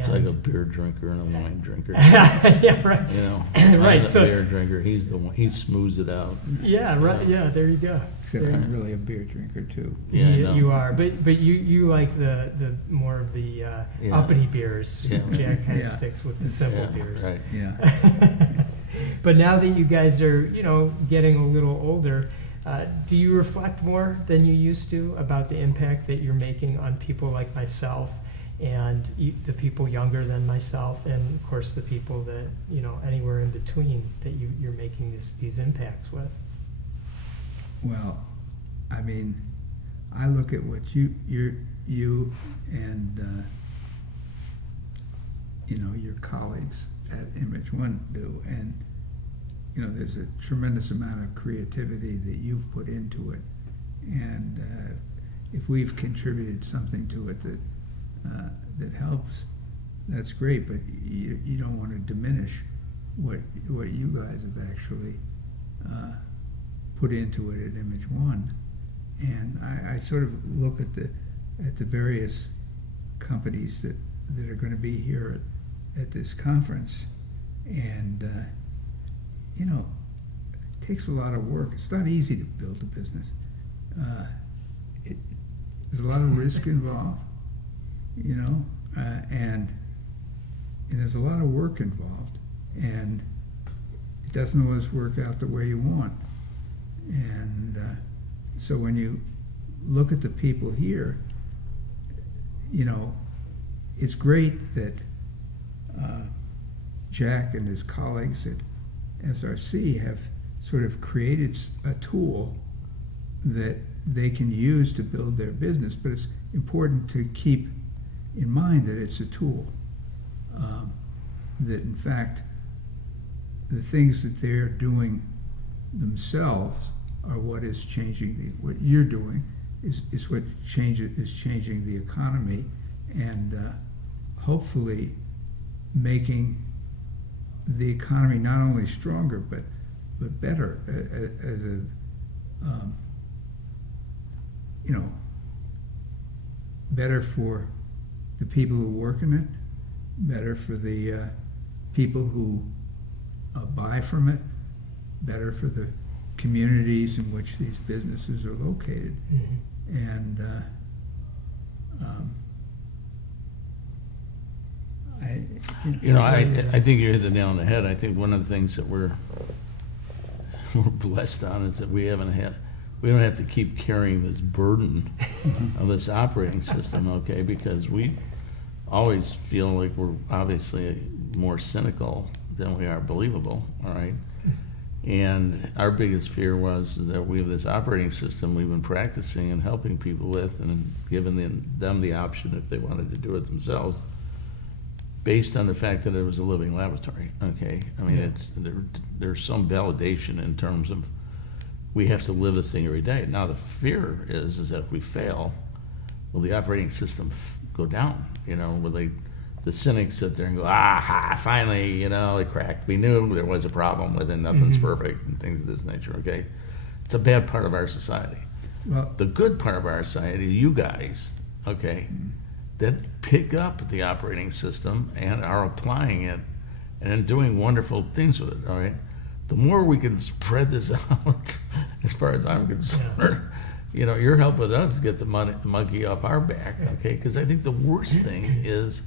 It's like a beer drinker and a wine drinker. Yeah, right. You know, Right, I'm the so- beer drinker. He's the one. He smooths it out. Yeah, right. Yeah, there you go. Except There- I'm really a beer drinker too. Yeah, I you, know. you are, but you like the more of the Yeah. uppity beers. Yeah. Jack kind of Yeah. sticks with the simple Yeah, beers. right. Yeah. But now that you guys are, getting a little older, do you reflect more than you used to about the impact that you're making on people like myself and the people younger than myself, and of course the people that, anywhere in between that you're making these impacts with? Well, I mean, I look at what you and your colleagues at Image One do, and there's a tremendous amount of creativity that you've put into it, and if we've contributed something to it that helps, that's great. But you don't want to diminish what you guys have actually put into it at Image One. And I sort of look at the various companies that are going to be here at this conference, and it takes a lot of work. It's not easy to build a business. There's a lot of risk involved, and there's a lot of work involved, and it doesn't always work out the way you want. And so when you look at the people here, it's great that Jack and his colleagues at SRC have sort of created a tool that they can use to build their business, but it's important to keep in mind that it's a tool, that in fact the things that they're doing themselves are what is changing what you're doing is what is changing the economy, and hopefully making the economy not only stronger but better as a better for the people who work in it, better for the people who buy from it, better for the communities in which these businesses are located. Mm-hmm. And I think you hit the nail on the head. I think one of the things that we're blessed on is that we don't have to keep carrying this burden of this operating system, okay? Because we always feel like we're obviously more cynical than we are believable, all right? And our biggest fear is that we have this operating system we've been practicing and helping people with, and giving them the option if they wanted to do it themselves, based on the fact that it was a living laboratory, okay? I mean, there's some validation in terms of we have to live this thing every day. Now the fear is that if we fail, will the operating system go down? Will the cynics sit there and go, finally, it cracked. We knew there was a problem with it, nothing's perfect, and things of this nature, okay? It's a bad part of our society. well, The good part of our society, you guys, okay, that pick up the operating system and are applying it and doing wonderful things with it, all right? The more we can spread this out, as far as I'm concerned, you're helping us get the monkey off our back, okay? Because I think the worst thing is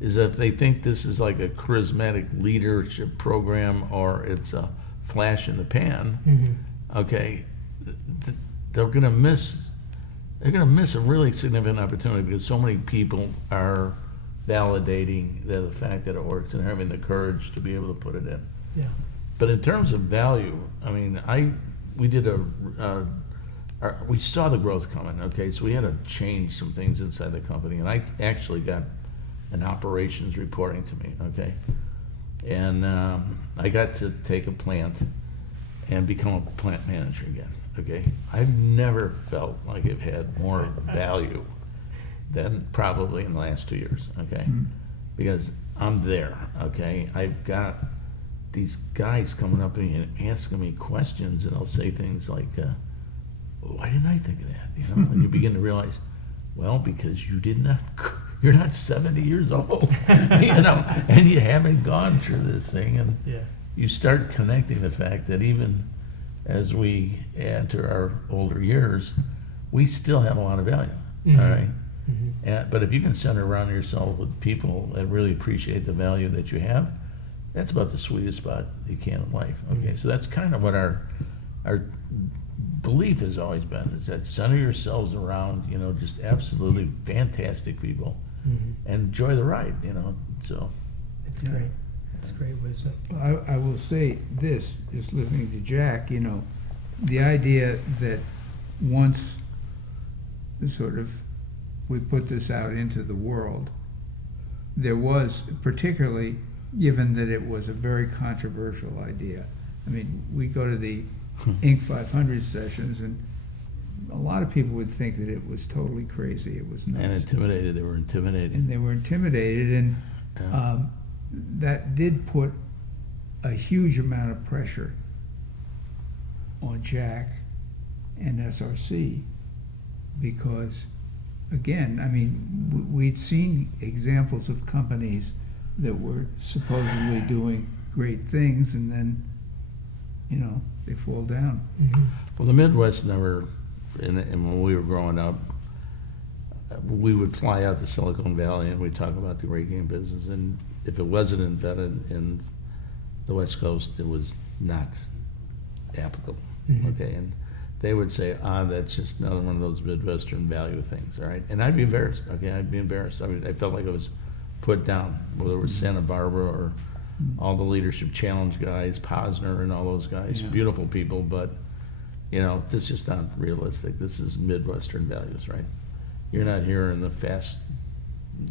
if they think this is like a charismatic leadership program or it's a flash in the pan, okay, they're going to miss a really significant opportunity, because so many people are validating the fact that it works and having the courage to be able to put it in. Yeah. But in terms of value, I mean, we saw the growth coming, okay? So we had to change some things inside the company, and I actually got an operations reporting to me, okay? And I got to take a plant and become a plant manager again, okay? I've never felt like I've had more value than probably in the last 2 years, okay? Because I'm there, okay? I've got these guys coming up to me and asking me questions, and I'll say things like, why didn't I think of that? And you begin to realize, well, because you did not you're not 70 years old, and you haven't gone through this thing. And Yeah. you start connecting the fact that even as we enter our older years, we still have a lot of value, Mhm. all right? Mhm. But if you can center around yourself with people that really appreciate the value that you have, that's about the sweetest spot you can in life, okay? So that's kind of what our belief has always been, is that center yourselves around, just absolutely fantastic people Mhm. and enjoy the ride, so. It's Yeah. great. It's great wisdom. I will say this, just listening to Jack, the idea that once sort of we put this out into the world, there was, particularly given that it was a very controversial idea. I mean, we go to the Inc. 500 sessions, and a lot of people would think that it was totally crazy. It was nuts. And intimidated, they were intimidated. And they were intimidated, and Yeah. that did put a huge amount of pressure on Jack and SRC, because, again, I mean, we'd seen examples of companies that were supposedly doing great things, and then, they fall down. Mhm. Well, the Midwest never, and when we were growing up, we would fly out to Silicon Valley and we'd talk about the great game business. And if it wasn't invented in the West Coast, it was not applicable. Mhm. Okay, and they would say, that's just another one of those Midwestern value things, all right? And I'd be embarrassed, okay? I'd be embarrassed. I mean, I felt like I was put down, whether it was Santa Barbara or all the Leadership Challenge guys, Posner and all those guys, Yeah. beautiful people, but, this is just not realistic. This is Midwestern values, right? You're not here in the fast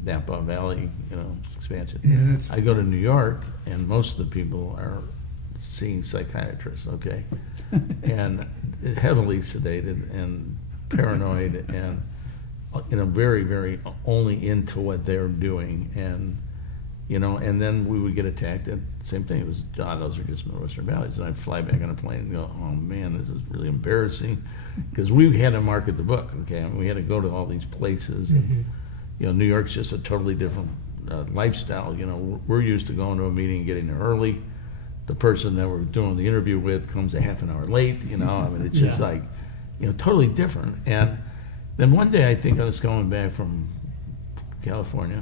Napa Valley, expansion. Yeah, that's I go to New York, and most of the people are seeing psychiatrists, okay? And heavily sedated and paranoid and, very, very only into what they're doing. And, and then we would get attacked, and same thing, it was, those are just Midwestern values. And I'd fly back on a plane and go, oh man, this is really embarrassing. Because we had to market the book, okay? And we had to go to all these places. And, New York's just a totally different lifestyle. We're used to going to a meeting and getting there early. The person that we're doing the interview with comes a half an hour late, I mean, it's just Yeah. like, totally different. And then one day I think I was coming back from California.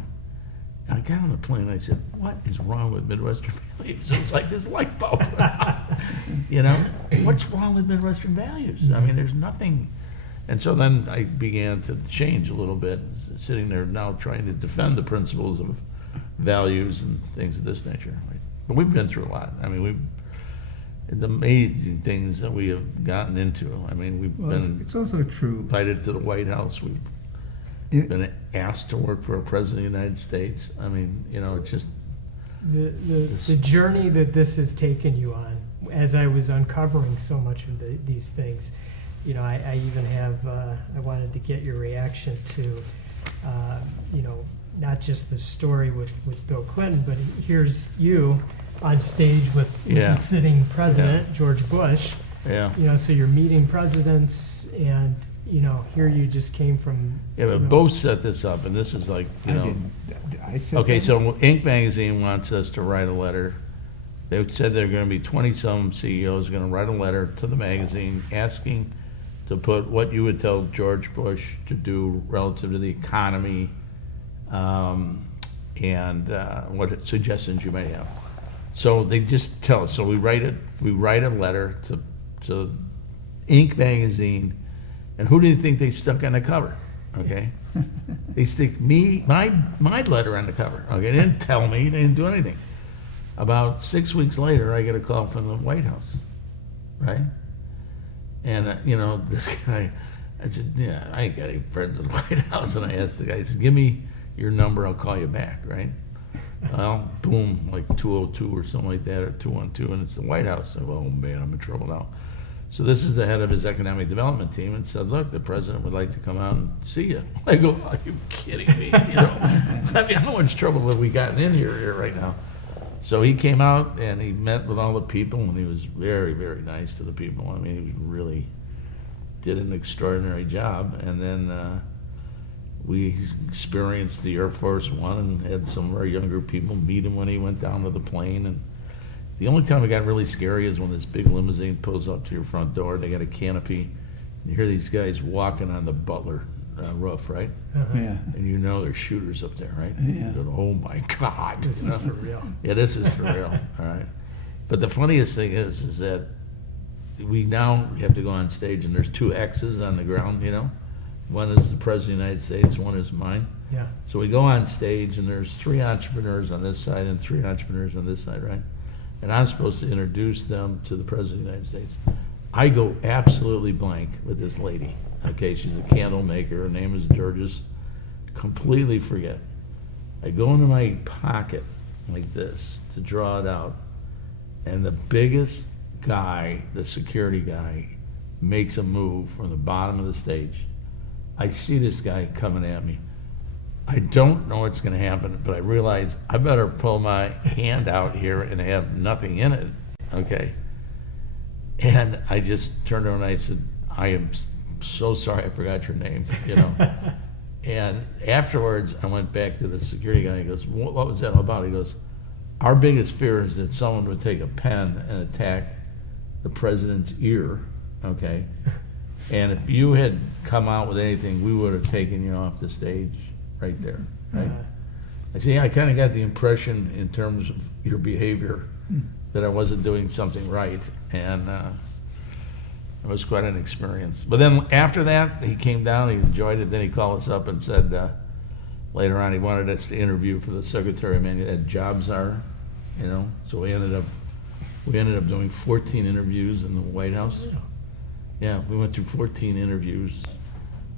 I got on the plane and I said, what is wrong with Midwestern values? It was like this light bulb. What's wrong with Midwestern values? I mean, there's nothing. And so then I began to change a little bit, sitting there now trying to defend the principles of values and things of this nature. Right? But we've been through a lot. I mean, the amazing things that we have gotten into. I mean, we've been it's also true. invited to the White House. We've been asked to work for a president of the United States. I mean, it's just The journey that this has taken you on, as I was uncovering so much of these things, I even have, I wanted to get your reaction to, not just the story with Bill Clinton, but here's you on stage with Yeah. the sitting president, George Bush. yeah. So you're meeting presidents, and here you just came from. Yeah, but both set this up, and this is like, I said Okay, that. so Inc. magazine wants us to write a letter. They said there are going to be 20-some CEOs going to write a letter to the magazine asking to put what you would tell George Bush to do relative to the economy, and what suggestions you might have. So they just tell us. So we write a letter to Inc. magazine, and who do you think they stuck on the cover? Okay. They stick my letter on the cover. Okay, they didn't tell me, they didn't do anything. About 6 weeks later, I get a call from the White House, right? And this guy, I said, yeah, I ain't got any friends in the White House. And I asked the guy, I said, give me your number, I'll call you back, right? Well, boom, like 202 or something like that, or 212, and it's the White House. I go, oh man, I'm in trouble now. So this is the head of his economic development team, and said, look, the president would like to come out and see you. I go, are you kidding me? I mean, how much trouble have we gotten in here right now? So he came out and he met with all the people, and he was very, very nice to the people. I mean, he really did an extraordinary job. And then We experienced the Air Force One and had some of our younger people meet him when he went down to the plane. And the only time it got really scary is when this big limousine pulls up to your front door. They got a canopy. You hear these guys walking on the Butler roof, right? Yeah. And you know there's shooters up there, right? Yeah. You go, oh my God. This is for real. Yeah, this is for real. All right. But the funniest thing is that we now have to go on stage and there's 2 X's on the ground, you know? One is the President of the United States, one is mine. Yeah. So we go on stage and there's 3 entrepreneurs on this side and 3 entrepreneurs on this side, right? And I'm supposed to introduce them to the President of the United States. I go absolutely blank with this lady. Okay, she's a candle maker. Her name is Durgis. Completely forget. I go into my pocket like this to draw it out, and the biggest guy, the security guy, makes a move from the bottom of the stage. I see this guy coming at me. I don't know what's going to happen, but I realize I better pull my hand out here and have nothing in it. Okay. And I just turned around and I said, I am so sorry I forgot your name, you know. And afterwards, I went back to the security guy. He goes, what was that all about? He goes, our biggest fear is that someone would take a pen and attack the president's ear, okay? And if you had come out with anything, we would have taken you off the stage right there, right? I see, I kind of got the impression in terms of your behavior that I wasn't doing something right. And it was quite an experience. But then after that, he came down, he enjoyed it, then he called us up and said later on he wanted us to interview for the Secretary of Manufacturing, jobs are, you know. So we ended up doing 14 interviews in the White House. Yeah, we went through 14 interviews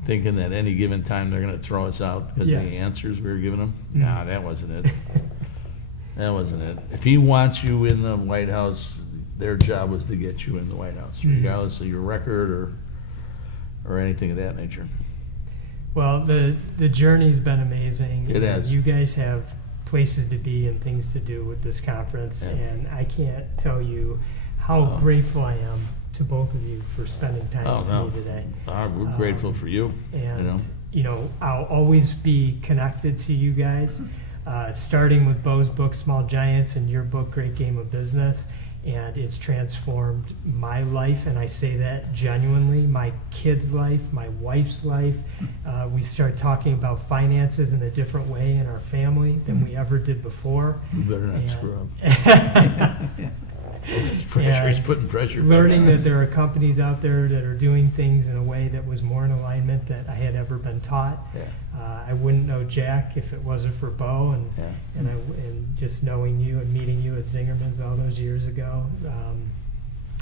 thinking that any given time they're going to throw us out because of the answers we were giving them. Nah, that wasn't it. That wasn't it. If he wants you in the White House, their job was to get you in the White House, regardless of your record or anything of that nature. Well, the journey's been amazing. It has. You guys have places to be and things to do with this conference, and I can't tell you how grateful I am to both of you for spending time with me today. We're grateful for you. And you know, I'll always be connected to you guys, starting with Bo's book, Small Giants, and your book, Great Game of Business. And it's transformed my life, and I say that genuinely, my kids' life, my wife's life. We start talking about finances in a different way in our family than we ever did before. You better not screw up. He's putting pressure. Learning that there are companies out there that are doing things in a way that was more in alignment that I had ever been taught. Yeah. I wouldn't know Jack if it wasn't for Bo, and just knowing you and meeting you at Zingerman's all those years ago.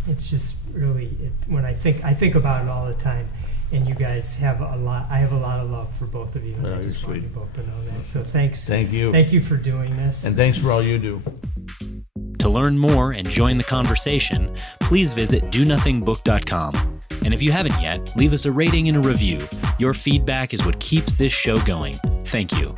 It's just really, when I think about it all the time, and you guys have a lot. I have a lot of love for both of you, and I just want you both to know that. So thanks. Thank you. Thank you for doing this. And thanks for all you do. To learn more and join the conversation, please visit donothingbook.com. And if you haven't yet, leave us a rating and a review. Your feedback is what keeps this show going. Thank you.